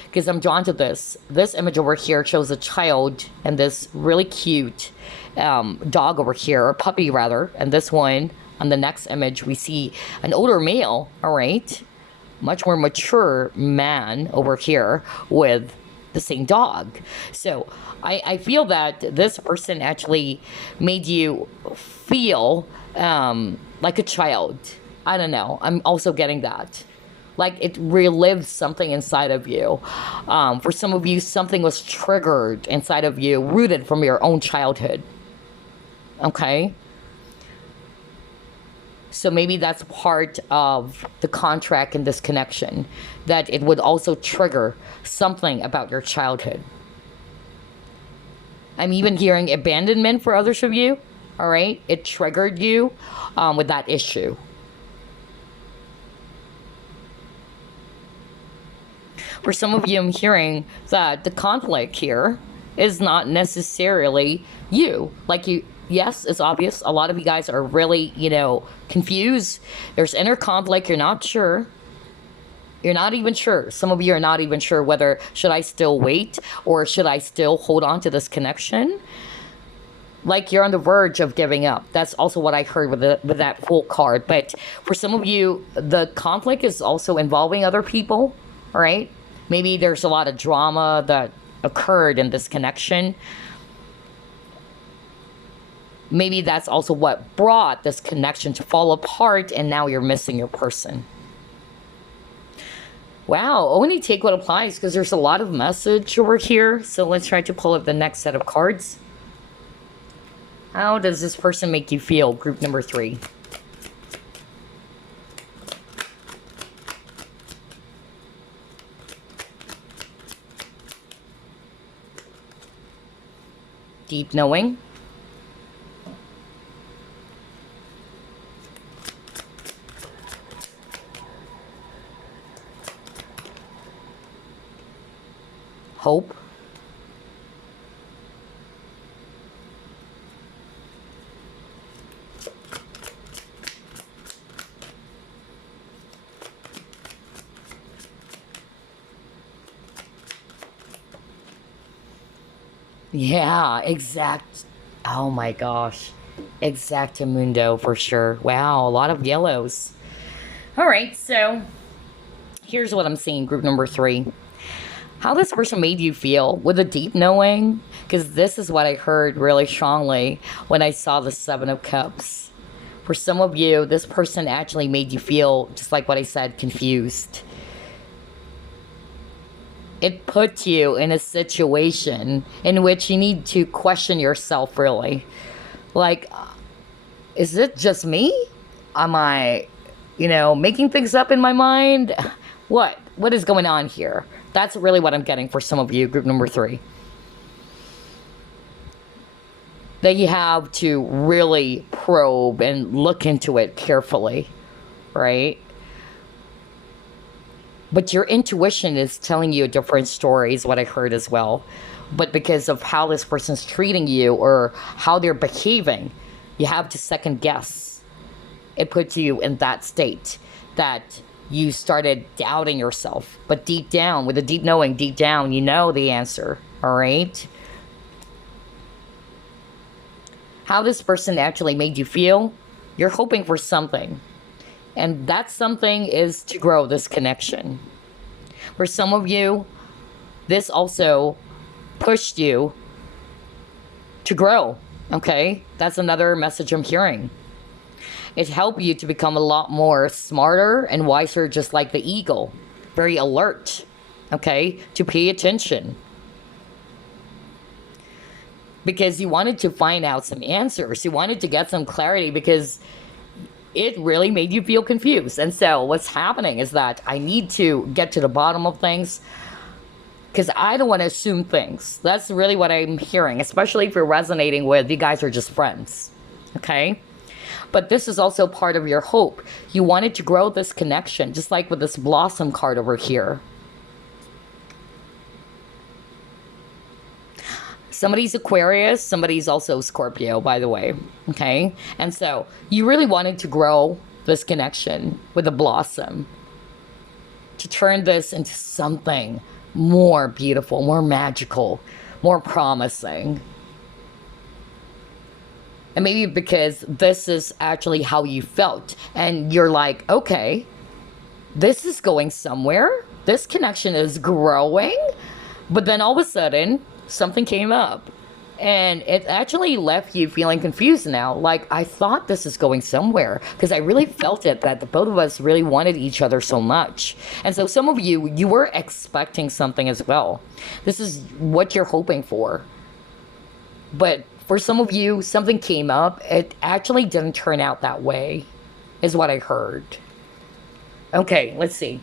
Because I'm drawn to this. This image over here shows a child and this really cute dog over here, or puppy rather. And this one, on the next image, we see an older male, all right? Much more mature man over here with the same dog. So I feel that this person actually made you feel like a child. I don't know. I'm also getting that. Like it relived something inside of you. For some of you, something was triggered inside of you, rooted from your own childhood. Okay? So maybe that's part of the contract in this connection, that it would also trigger something about your childhood. I'm even hearing abandonment for others of you. All right, it triggered you with that issue. For some of you, I'm hearing that the conflict here is not necessarily you. Like you, yes, it's obvious. A lot of you guys are really, confused. There's inner conflict. You're not sure. You're not even sure. Some of you are not even sure whether should I still wait or should I still hold on to this connection. Like you're on the verge of giving up. That's also what I heard with that Fool card. But for some of you, the conflict is also involving other people, all right? Maybe there's a lot of drama that occurred in this connection. Maybe that's also what brought this connection to fall apart, and now you're missing your person. Wow, only take what applies, because there's a lot of message over here. So let's try to pull up the next set of cards. How does this person make you feel? Group number 3. Deep knowing. Hope. Yeah, exact. Oh my gosh. Exactamundo for sure. Wow, a lot of yellows. All right, so here's what I'm seeing, group number 3. How this person made you feel with a deep knowing, because this is what I heard really strongly when I saw the 7 of Cups. For some of you, this person actually made you feel, just like what I said, confused. It put you in a situation in which you need to question yourself, really. Like, is it just me? Am I, making things up in my mind? What is going on here? That's really what I'm getting for some of you, group number 3. That you have to really probe and look into it carefully, right? But your intuition is telling you a different story, is what I heard as well. But because of how this person's treating you or how they're behaving, you have to second guess. It puts you in that state that you started doubting yourself. But deep down, with a deep knowing, deep down, you know the answer, all right? How this person actually made you feel, you're hoping for something. And that something is to grow this connection. For some of you, this also pushed you to grow, okay? That's another message I'm hearing. It helped you to become a lot more smarter and wiser, just like the eagle. Very alert, okay? To pay attention. Because you wanted to find out some answers. You wanted to get some clarity because it really made you feel confused. And so what's happening is that I need to get to the bottom of things because I don't want to assume things. That's really what I'm hearing, especially if you're resonating with you guys are just friends, okay? But this is also part of your hope. You wanted to grow this connection, just like with this blossom card over here. Somebody's Aquarius, somebody's also Scorpio, by the way, okay? And so you really wanted to grow this connection with the blossom to turn this into something more beautiful, more magical, more promising. And maybe because this is actually how you felt and you're like, okay, this is going somewhere. This connection is growing. But then all of a sudden, something came up and it actually left you feeling confused now. Like, I thought this is going somewhere because I really felt it that the both of us really wanted each other so much. And so some of you were expecting something as well. This is what you're hoping for. But for some of you, something came up. It actually didn't turn out that way. is what I heard. Okay, let's see.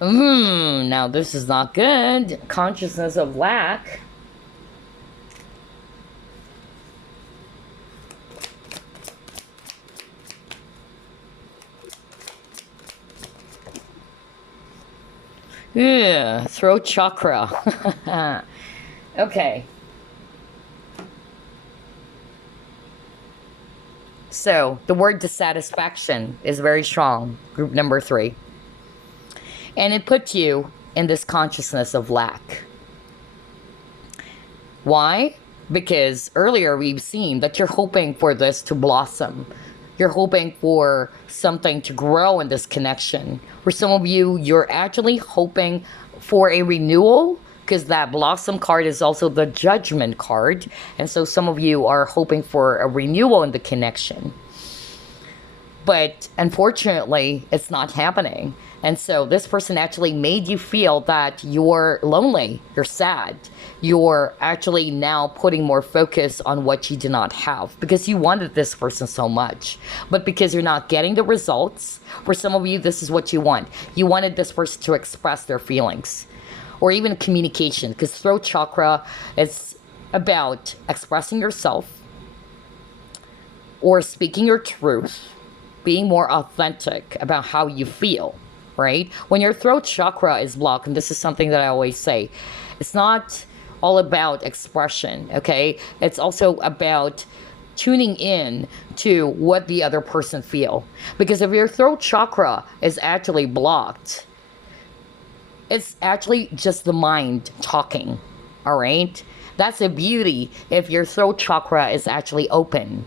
Now this is not good. Consciousness of lack. Yeah, throat chakra. Okay. So, the word dissatisfaction is very strong, group number 3. And it puts you in this consciousness of lack. Why? Because earlier we've seen that you're hoping for this to blossom. You're hoping for something to grow in this connection. For some of you, you're actually hoping for a renewal, because that blossom card is also the judgment card. And so some of you are hoping for a renewal in the connection. But unfortunately, it's not happening. And so this person actually made you feel that you're lonely, you're sad. You're actually now putting more focus on what you do not have because you wanted this person so much. But because you're not getting the results, for some of you, this is what you want. You wanted this person to express their feelings or even communication, because throat chakra is about expressing yourself or speaking your truth, being more authentic about how you feel, right? When your throat chakra is blocked, and this is something that I always say, it's not all about expression, okay? It's also about tuning in to what the other person feel. Because if your throat chakra is actually blocked, it's actually just the mind talking, all right? That's the beauty if your throat chakra is actually open.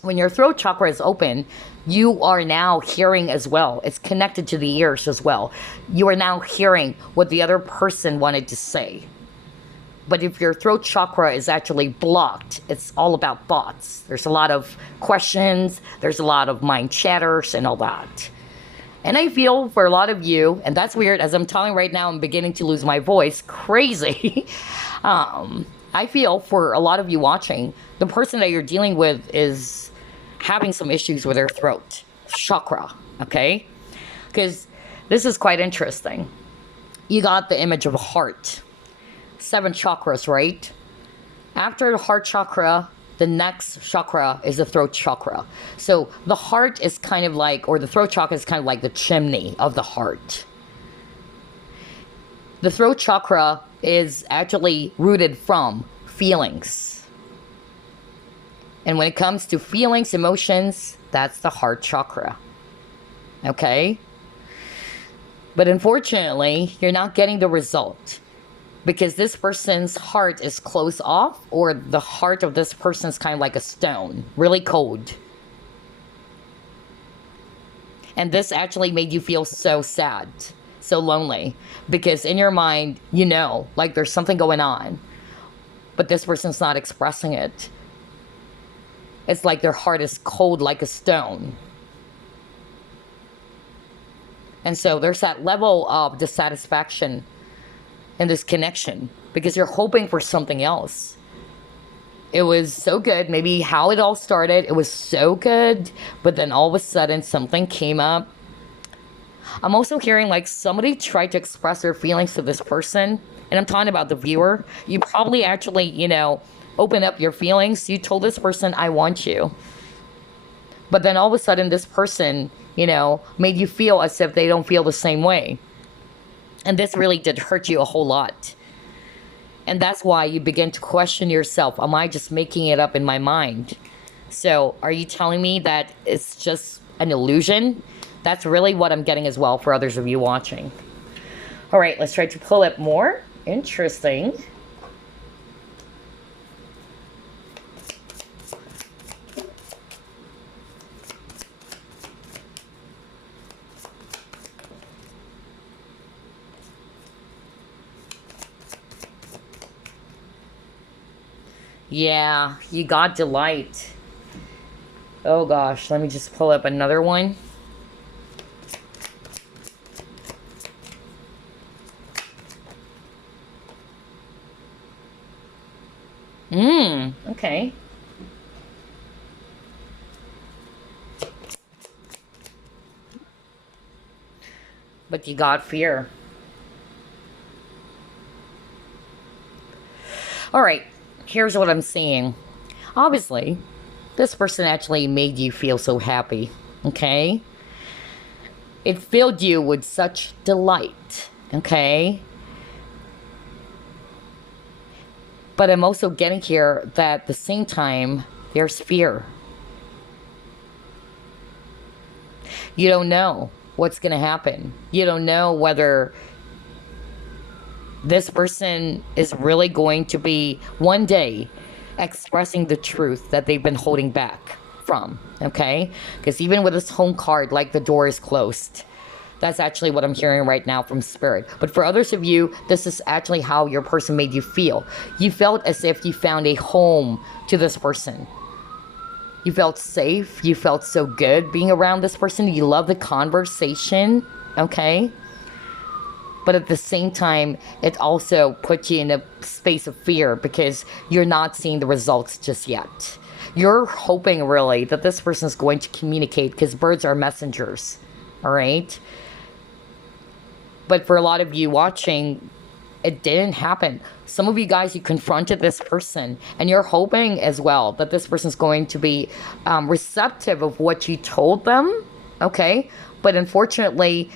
When your throat chakra is open, you are now hearing as well. It's connected to the ears as well. You are now hearing what the other person wanted to say. But if your throat chakra is actually blocked, it's all about thoughts. There's a lot of questions, there's a lot of mind chatters and all that. And I feel for a lot of you, and that's weird, as I'm telling right now, I'm beginning to lose my voice, crazy. I feel for a lot of you watching, the person that you're dealing with is having some issues with their throat chakra, okay? Because this is quite interesting. You got the image of a heart. 7 chakras, right? After the heart chakra, the next chakra is the throat chakra. So the heart is kind of like, or the throat chakra is kind of like the chimney of the heart. The throat chakra is actually rooted from feelings. And when it comes to feelings, emotions, that's the heart chakra. Okay? But unfortunately, you're not getting the result. Because this person's heart is closed off, or the heart of this person is kind of like a stone, really cold. And this actually made you feel so sad, so lonely. Because in your mind, you know, like there's something going on. But this person's not expressing it. It's like their heart is cold like a stone. And so there's that level of dissatisfaction in this connection because you're hoping for something else. It was so good, maybe how it all started, it was so good, but then all of a sudden something came up. I'm also hearing like somebody tried to express their feelings to this person, and I'm talking about the viewer. You probably actually, you know, open up your feelings. You told this person, I want you. But then all of a sudden this person, you know, made you feel as if they don't feel the same way. And this really did hurt you a whole lot. And that's why you begin to question yourself. Am I just making it up in my mind? So are you telling me that it's just an illusion? That's really what I'm getting as well for others of you watching. All right, let's try to pull it more. Interesting. Yeah, you got delight. Oh gosh, let me just pull up another one. Okay. But you got fear. All right. Here's what I'm seeing. Obviously, this person actually made you feel so happy. Okay? It filled you with such delight. Okay? But I'm also getting here that at the same time, there's fear. You don't know what's going to happen. You don't know whether this person is really going to be one day expressing the truth that they've been holding back from, okay? Because even with this home card, like the door is closed. That's actually what I'm hearing right now from Spirit. But for others of you, this is actually how your person made you feel. You felt as if you found a home to this person. You felt safe. You felt so good being around this person. You love the conversation, okay? But at the same time, it also puts you in a space of fear because you're not seeing the results just yet. You're hoping really that this person is going to communicate because birds are messengers, all right? But for a lot of you watching, it didn't happen. Some of you guys, you confronted this person and you're hoping as well that this person's going to be receptive of what you told them, okay? But unfortunately,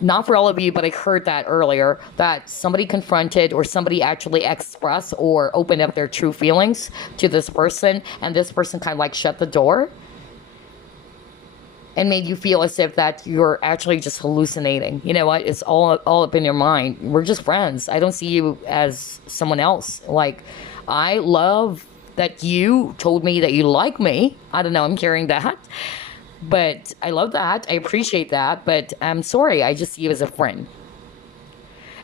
not for all of you, but I heard that earlier, that somebody confronted or somebody actually expressed or opened up their true feelings to this person, and this person kind of like shut the door and made you feel as if that you're actually just hallucinating. You know what? It's all up in your mind. We're just friends. I don't see you as someone else. Like, I love that you told me that you like me. I don't know. I'm hearing that. But I love that. I appreciate that. But I'm sorry. I just see you as a friend.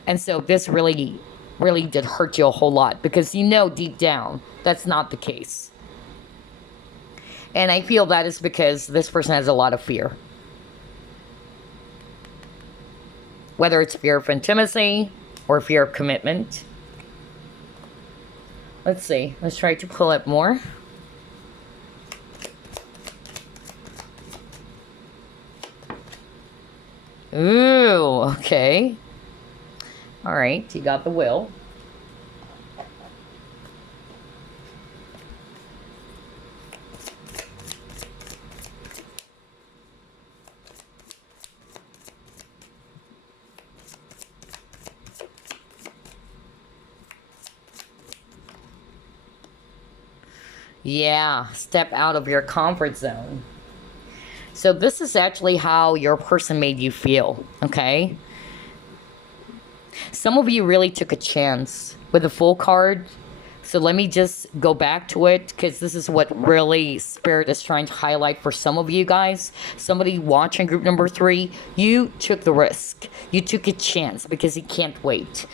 And so this really, really did hurt you a whole lot because you know deep down that's not the case. And I feel that is because this person has a lot of fear. Whether it's fear of intimacy or fear of commitment. Let's see. Let's try to pull up more. Ooh, okay. All right, you got the will. Yeah, step out of your comfort zone. So this is actually how your person made you feel, okay? Some of you really took a chance with the full card. So let me just go back to it because this is what really Spirit is trying to highlight for some of you guys. Somebody watching group number 3, you took the risk. You took a chance because you can't wait.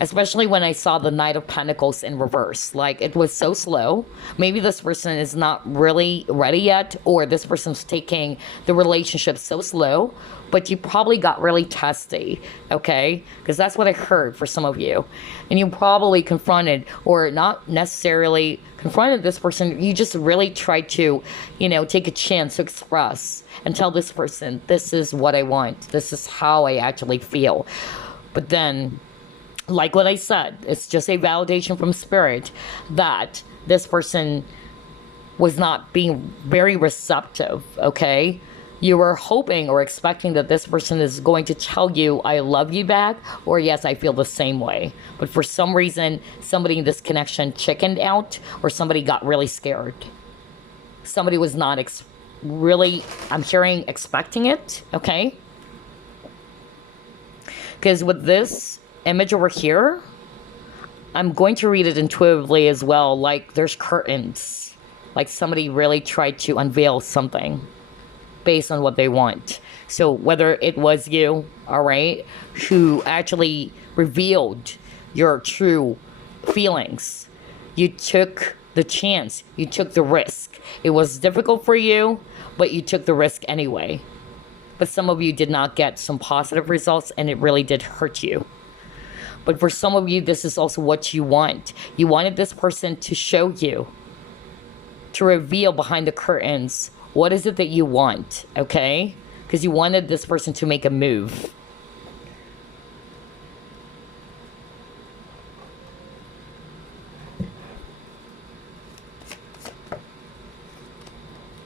Especially when I saw the Knight of Pentacles in reverse. Like, it was so slow. Maybe this person is not really ready yet, or this person's taking the relationship so slow, but you probably got really testy, okay? Because that's what I heard for some of you. And you probably confronted, or not necessarily confronted this person, you just really tried to, you know, take a chance to express and tell this person, this is what I want. This is how I actually feel. But then, like what I said, it's just a validation from Spirit that this person was not being very receptive, okay? You were hoping or expecting that this person is going to tell you, I love you back, or yes, I feel the same way. But for some reason, somebody in this connection chickened out, or somebody got really scared. Somebody was not really, I'm hearing, expecting it, okay? Because with this image over here, I'm going to read it intuitively as well. Like, there's curtains. Like somebody really tried to unveil something based on what they want. So whether it was you, all right, who actually revealed your true feelings, you took the chance, you took the risk. It was difficult for you, but you took the risk anyway. But some of you did not get some positive results, and it really did hurt you. But for some of you, this is also what you want. You wanted this person to show you to reveal behind the curtains what is it that you want, okay? Because you wanted this person to make a move.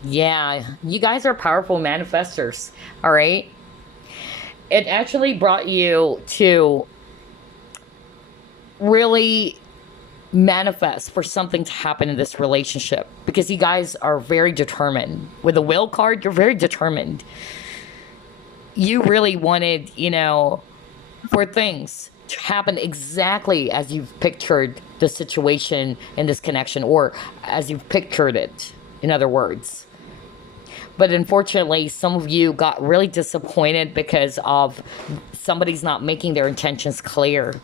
Yeah, you guys are powerful manifestors, all right? It actually brought you to really manifest for something to happen in this relationship because you guys are very determined. With the will card, you're very determined. You really wanted, you know, for things to happen exactly as you've pictured the situation in this connection, or as you've pictured it, in other words. But unfortunately, some of you got really disappointed because of somebody's not making their intentions clear.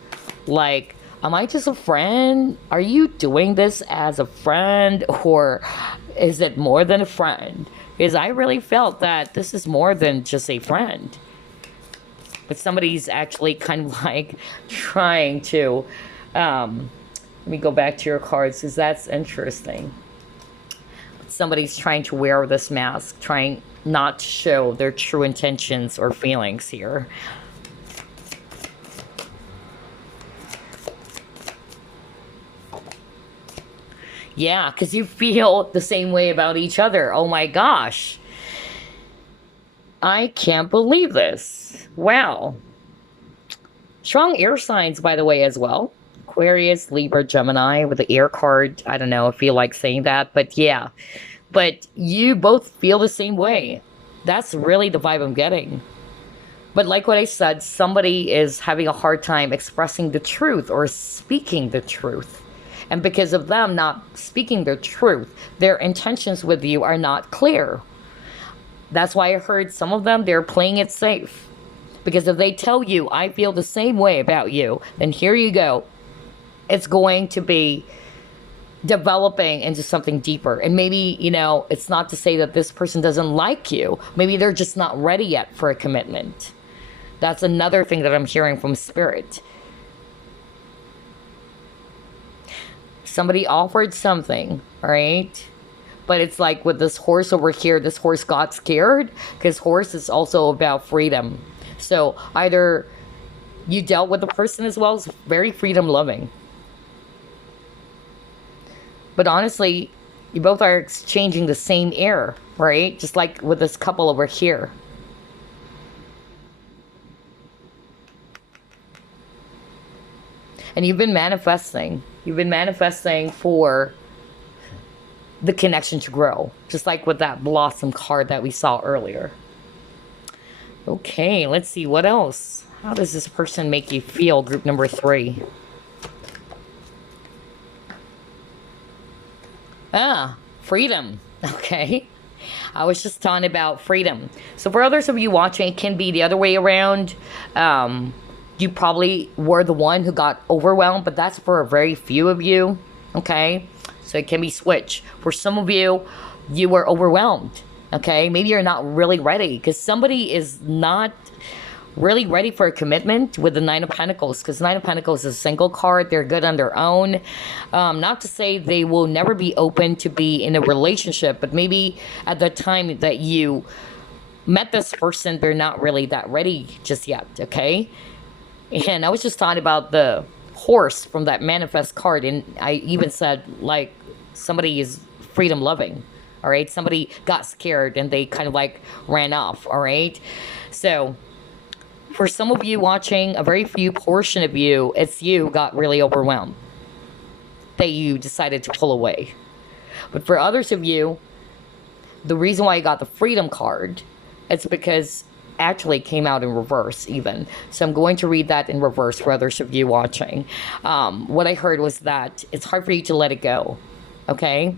Like, am I just a friend? Are you doing this as a friend? Or is it more than a friend? Because I really felt that this is more than just a friend. But somebody's actually kind of like trying to... let me go back to your cards because that's interesting. Somebody's trying to wear this mask, trying not to show their true intentions or feelings here. Yeah, because you feel the same way about each other. Oh my gosh. I can't believe this. Wow. Strong air signs, by the way, as well. Aquarius, Libra, Gemini with the air card. I don't know if you like saying that, but yeah. But you both feel the same way. That's really the vibe I'm getting. But like what I said, somebody is having a hard time expressing the truth or speaking the truth. And because of them not speaking the truth, their intentions with you are not clear. That's why I heard some of them, they're playing it safe. Because if they tell you, I feel the same way about you, then here you go. It's going to be developing into something deeper. And maybe, you know, it's not to say that this person doesn't like you. Maybe they're just not ready yet for a commitment. That's another thing that I'm hearing from Spirit. Somebody offered something, right? But it's like with this horse over here, this horse got scared because horse is also about freedom. So either you dealt with the person as well as very freedom loving. But honestly, you both are exchanging the same air, right? Just like with this couple over here. And you've been manifesting. You've been manifesting for the connection to grow. Just like with that blossom card that we saw earlier. Okay, let's see. What else? How does this person make you feel? Group number 3. Ah, freedom. Okay. I was just talking about freedom. So for others of you watching, it can be the other way around. You probably were the one who got overwhelmed, but that's for a very few of you. Okay. So it can be switched. For some of you, you were overwhelmed. Okay. Maybe you're not really ready because somebody is not really ready for a commitment with the 9 of Pentacles, because 9 of Pentacles is a single card. They're good on their own. Not to say they will never be open to be in a relationship, but maybe at the time that you met this person, they're not really that ready just yet, okay? And I was just talking about the horse from that manifest card, and I even said, like, somebody is freedom loving, all right? Somebody got scared and they kind of like ran off, all right? So for some of you watching, a very few portion of you, it's you got really overwhelmed that you decided to pull away. But for others of you, the reason why you got the freedom card, it's because actually came out in reverse even. So I'm going to read that in reverse for others of you watching. What I heard was that it's hard for you to let it go, okay?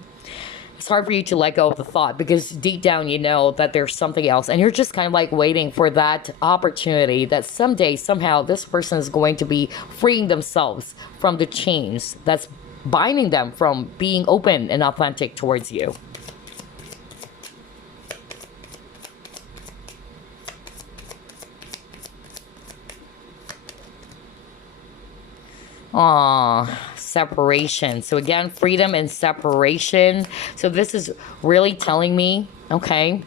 It's hard for you to let go of the thought because deep down you know that there's something else and you're just kind of like waiting for that opportunity that someday, somehow, this person is going to be freeing themselves from the chains that's binding them from being open and authentic towards you. Aww, separation. So again, freedom and separation. So this is really telling me, okay,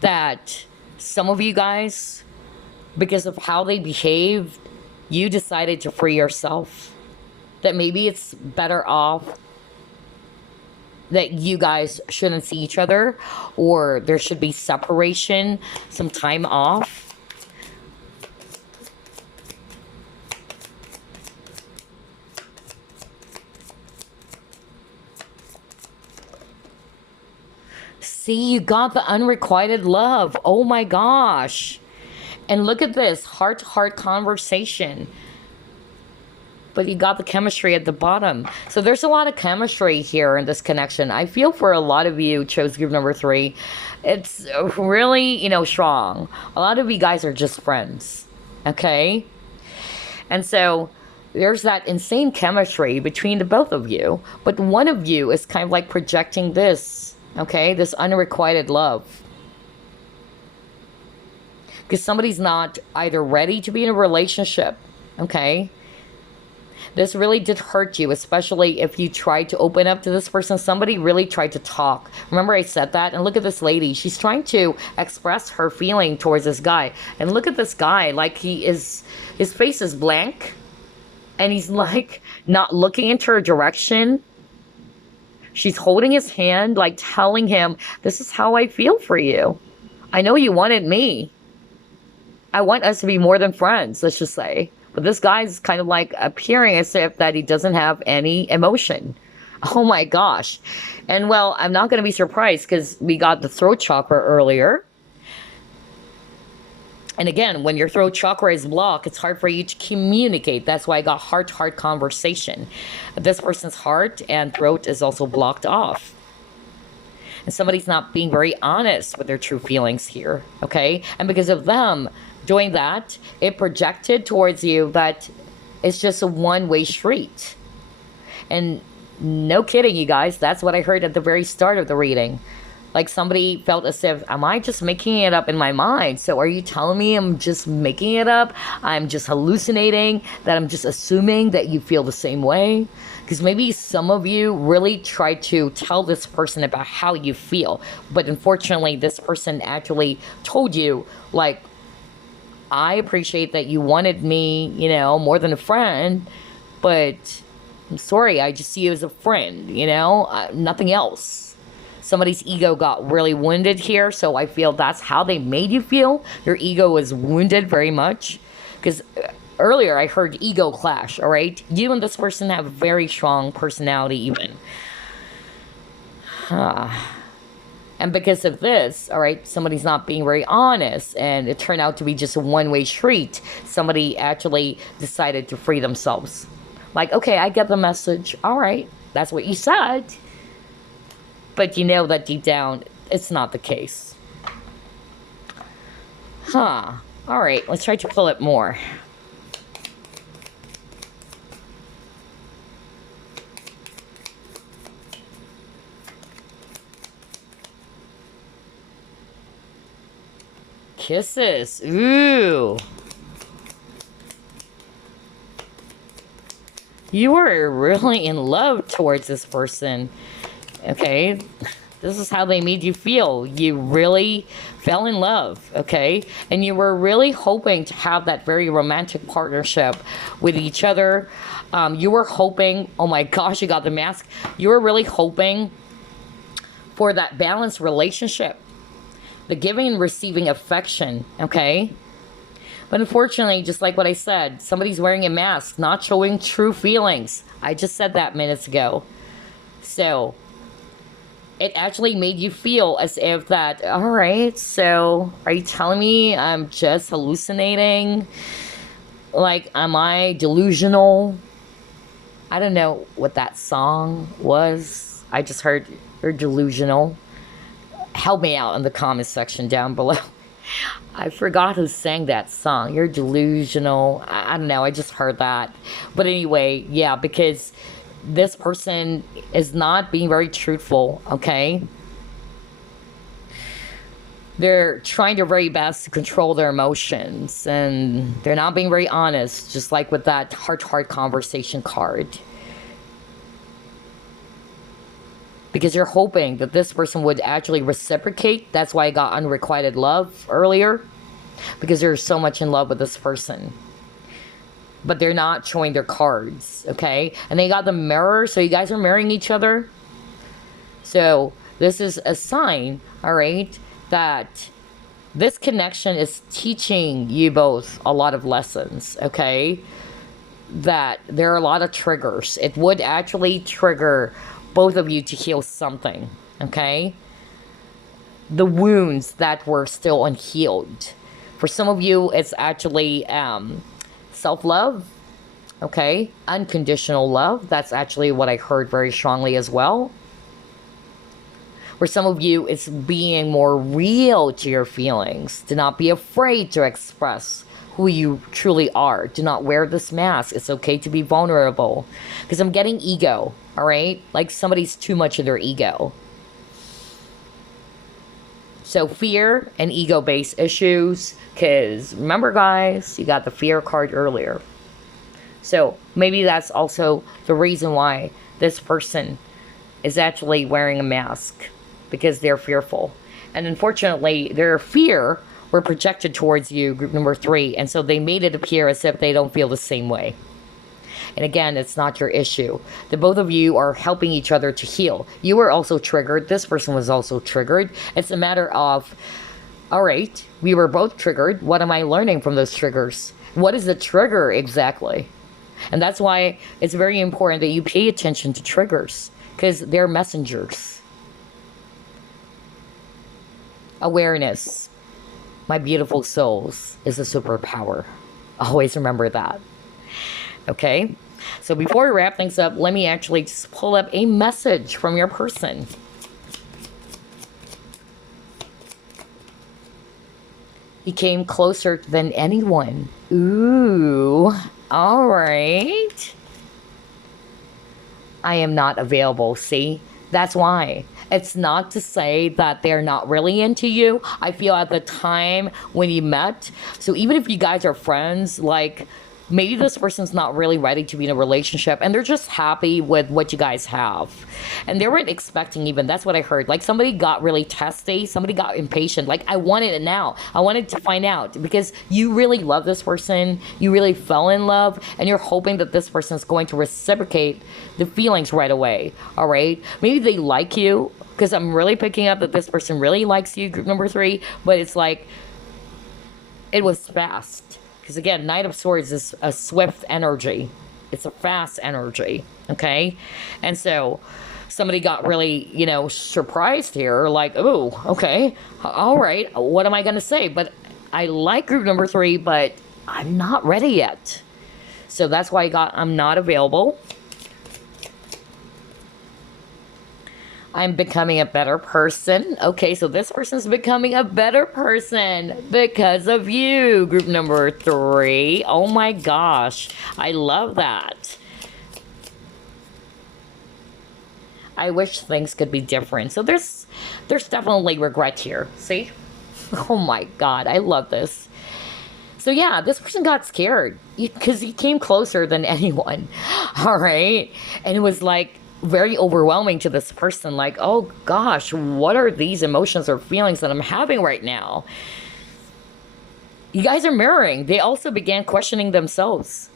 that some of you guys, because of how they behaved, you decided to free yourself. That maybe it's better off that you guys shouldn't see each other, or there should be separation, some time off. See, you got the unrequited love. Oh my gosh. And look at this, heart-to-heart conversation. But you got the chemistry at the bottom. So there's a lot of chemistry here in this connection. I feel for a lot of you, chose group number 3, it's really, you know, strong. A lot of you guys are just friends, okay? And so there's that insane chemistry between the both of you. But one of you is kind of like projecting this, okay? This unrequited love. Because somebody's not either ready to be in a relationship, okay? This really did hurt you, especially if you tried to open up to this person. Somebody really tried to talk. Remember I said that? And look at this lady. She's trying to express her feeling towards this guy. And look at this guy. Like his face is blank. And he's like not looking into her direction. She's holding his hand, like telling him, this is how I feel for you. I know you wanted me. I want us to be more than friends, let's just say. But this guy's kind of like appearing as if that he doesn't have any emotion. Oh my gosh. And well, I'm not going to be surprised because we got the throat chakra earlier. And again, when your throat chakra is blocked, it's hard for you to communicate. That's why I got heart-to-heart conversation. This person's heart and throat is also blocked off. And somebody's not being very honest with their true feelings here, okay? And because of them doing that, it projected towards you that it's just a one-way street. And no kidding, you guys, that's what I heard at the very start of the reading. Like somebody felt as if, am I just making it up in my mind? So are you telling me I'm just making it up? I'm just hallucinating, that I'm just assuming that you feel the same way? Because maybe some of you really try to tell this person about how you feel. But unfortunately, this person actually told you, like, I appreciate that you wanted me, you know, more than a friend, but I'm sorry, I just see you as a friend, you know, nothing else. Somebody's ego got really wounded here, so I feel that's how they made you feel. Your ego was wounded very much, because earlier I heard ego clash, all right? You and this person have a very strong personality even. And because of this, all right, somebody's not being very honest, and it turned out to be just a one-way street. Somebody actually decided to free themselves. Like, okay, I get the message. All right, that's what you said. But you know that deep down, it's not the case. All right, let's try to pull it more. Kisses. Ooh. You were really in love towards this person. Okay? This is how they made you feel. You really fell in love, okay? And you were really hoping to have that very romantic partnership with each other. You were hoping, oh my gosh, you got the mask. You were really hoping for that balanced relationship. The giving and receiving affection, okay? But unfortunately, just like what I said, somebody's wearing a mask, not showing true feelings. I just said that minutes ago. So it actually made you feel as if that, all right, so are you telling me I'm just hallucinating? Like, am I delusional? I don't know what that song was. I just heard you're delusional. Help me out in the comment section down below. I forgot who sang that song. You're delusional. I don't know. I just heard that. But anyway, yeah, because this person is not being very truthful, okay? They're trying their very best to control their emotions, and they're not being very honest, just like with that heart-to-heart conversation card. Because you're hoping that this person would actually reciprocate. That's why I got unrequited love earlier. Because you're so much in love with this person. But they're not showing their cards, okay? And they got the mirror, so you guys are mirroring each other. So this is a sign, all right, that this connection is teaching you both a lot of lessons, okay? That there are a lot of triggers. It would actually trigger both of you to heal something, okay? The wounds that were still unhealed. For some of you, it's actually self-love, okay? Unconditional love. That's actually what I heard very strongly as well. For some of you, it's being more real to your feelings. Do not be afraid to express who you truly are. Do not wear this mask. It's okay to be vulnerable. Because I'm getting ego, all right? Like somebody's too much of their ego. So fear and ego-based issues. Because remember, guys, you got the fear card earlier. So maybe that's also the reason why this person is actually wearing a mask. Because they're fearful. And unfortunately, their fear were projected towards you, group number 3. And so they made it appear as if they don't feel the same way. And again, it's not your issue. The both of you are helping each other to heal. You were also triggered. This person was also triggered. It's a matter of, all right, we were both triggered. What am I learning from those triggers? What is the trigger exactly? And that's why it's very important that you pay attention to triggers. Because they're messengers. Awareness, my beautiful souls, is a superpower. Always remember that. Okay? So before we wrap things up, let me actually just pull up a message from your person. He came closer than anyone. Ooh. All right. I am not available. See? That's why. It's not to say that they're not really into you. I feel at the time when you met, so even if you guys are friends, like maybe this person's not really ready to be in a relationship and they're just happy with what you guys have. And they weren't expecting even, that's what I heard. Like somebody got really testy, somebody got impatient. Like I wanted it now. I wanted to find out because you really love this person. You really fell in love and you're hoping that this person is going to reciprocate the feelings right away. All right. Maybe they like you because I'm really picking up that this person really likes you, group number 3, but it's like, it was fast. Because again, Knight of Swords is a swift energy. It's a fast energy, okay? And so somebody got really, surprised here. Like, oh, okay, all right, what am I going to say? But I like group number 3, but I'm not ready yet. So that's why I'm not available. I'm becoming a better person. Okay, so this person's becoming a better person because of you, group number 3. Oh my gosh, I love that. I wish things could be different. So there's definitely regret here. See? Oh my God, I love this. So yeah, this person got scared because he came closer than anyone. All right, and it was like very overwhelming to this person, like, oh gosh, what are these emotions or feelings that I'm having right now? You guys are mirroring. They also began questioning themselves.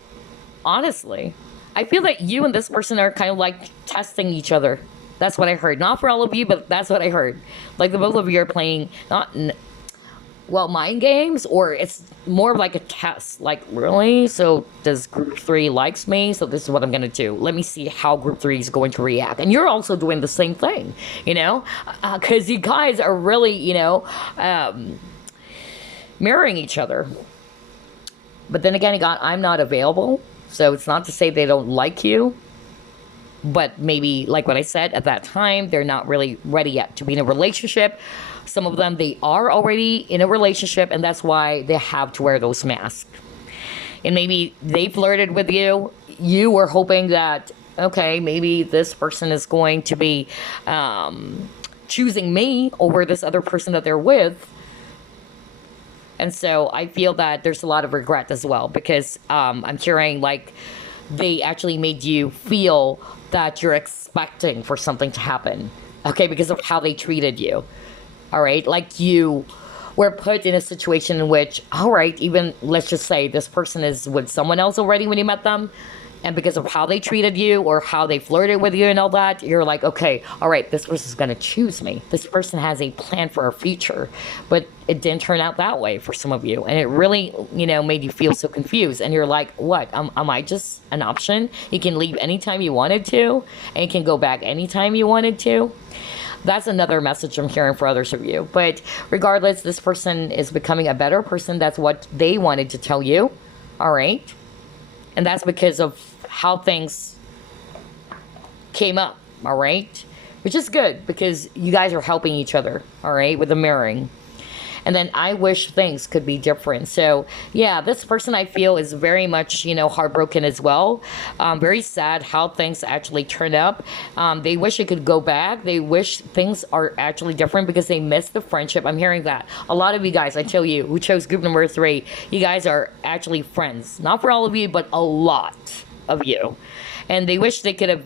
Honestly, I feel that you and this person are kind of like testing each other. That's what I heard. Not for all of you, but that's what I heard. Like the both of you are playing mind games, or it's more of like a test. Like, really? So does group 3 likes me? So this is what I'm going to do. Let me see how group 3 is going to react. And you're also doing the same thing, because you guys are really, mirroring each other. But then again, I'm not available. So it's not to say they don't like you. But maybe, like what I said, at that time, they're not really ready yet to be in a relationship. Some of them, they are already in a relationship, and that's why they have to wear those masks. And maybe they flirted with you. You were hoping that, okay, maybe this person is going to be choosing me over this other person that they're with. And so I feel that there's a lot of regret as well, because I'm hearing like they actually made you feel that you're expecting for something to happen, okay, because of how they treated you. All right, like you were put in a situation in which, all right, even let's just say this person is with someone else already when you met them, and because of how they treated you or how they flirted with you and all that, you're like, okay, all right, this person's gonna choose me. This person has a plan for our future. But it didn't turn out that way for some of you. And it really, made you feel so confused. And you're like, what? Am I just an option? You can leave anytime you wanted to, and you can go back anytime you wanted to. That's another message I'm hearing for others of you. But regardless, this person is becoming a better person. That's what they wanted to tell you. All right? And that's because of how things came up, all right? Which is good, because you guys are helping each other, all right, with the mirroring. And then I wish things could be different. So yeah, this person I feel is very much, heartbroken as well. Very sad how things actually turned up. They wish it could go back. They wish things are actually different because they miss the friendship. I'm hearing that. A lot of you guys, I tell you, who chose group number 3, you guys are actually friends. Not for all of you, but a lot of you. And they wish they could have,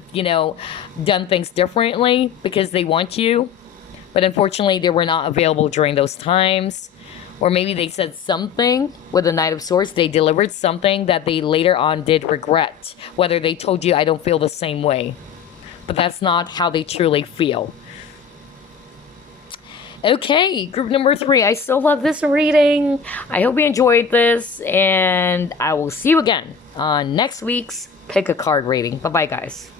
done things differently because they want you. But unfortunately, they were not available during those times. Or maybe they said something with the Knight of Swords. They delivered something that they later on did regret. Whether they told you, I don't feel the same way. But that's not how they truly feel. Okay, group number 3. I still love this reading. I hope you enjoyed this. And I will see you again on next week's Pick a Card reading. Bye-bye, guys.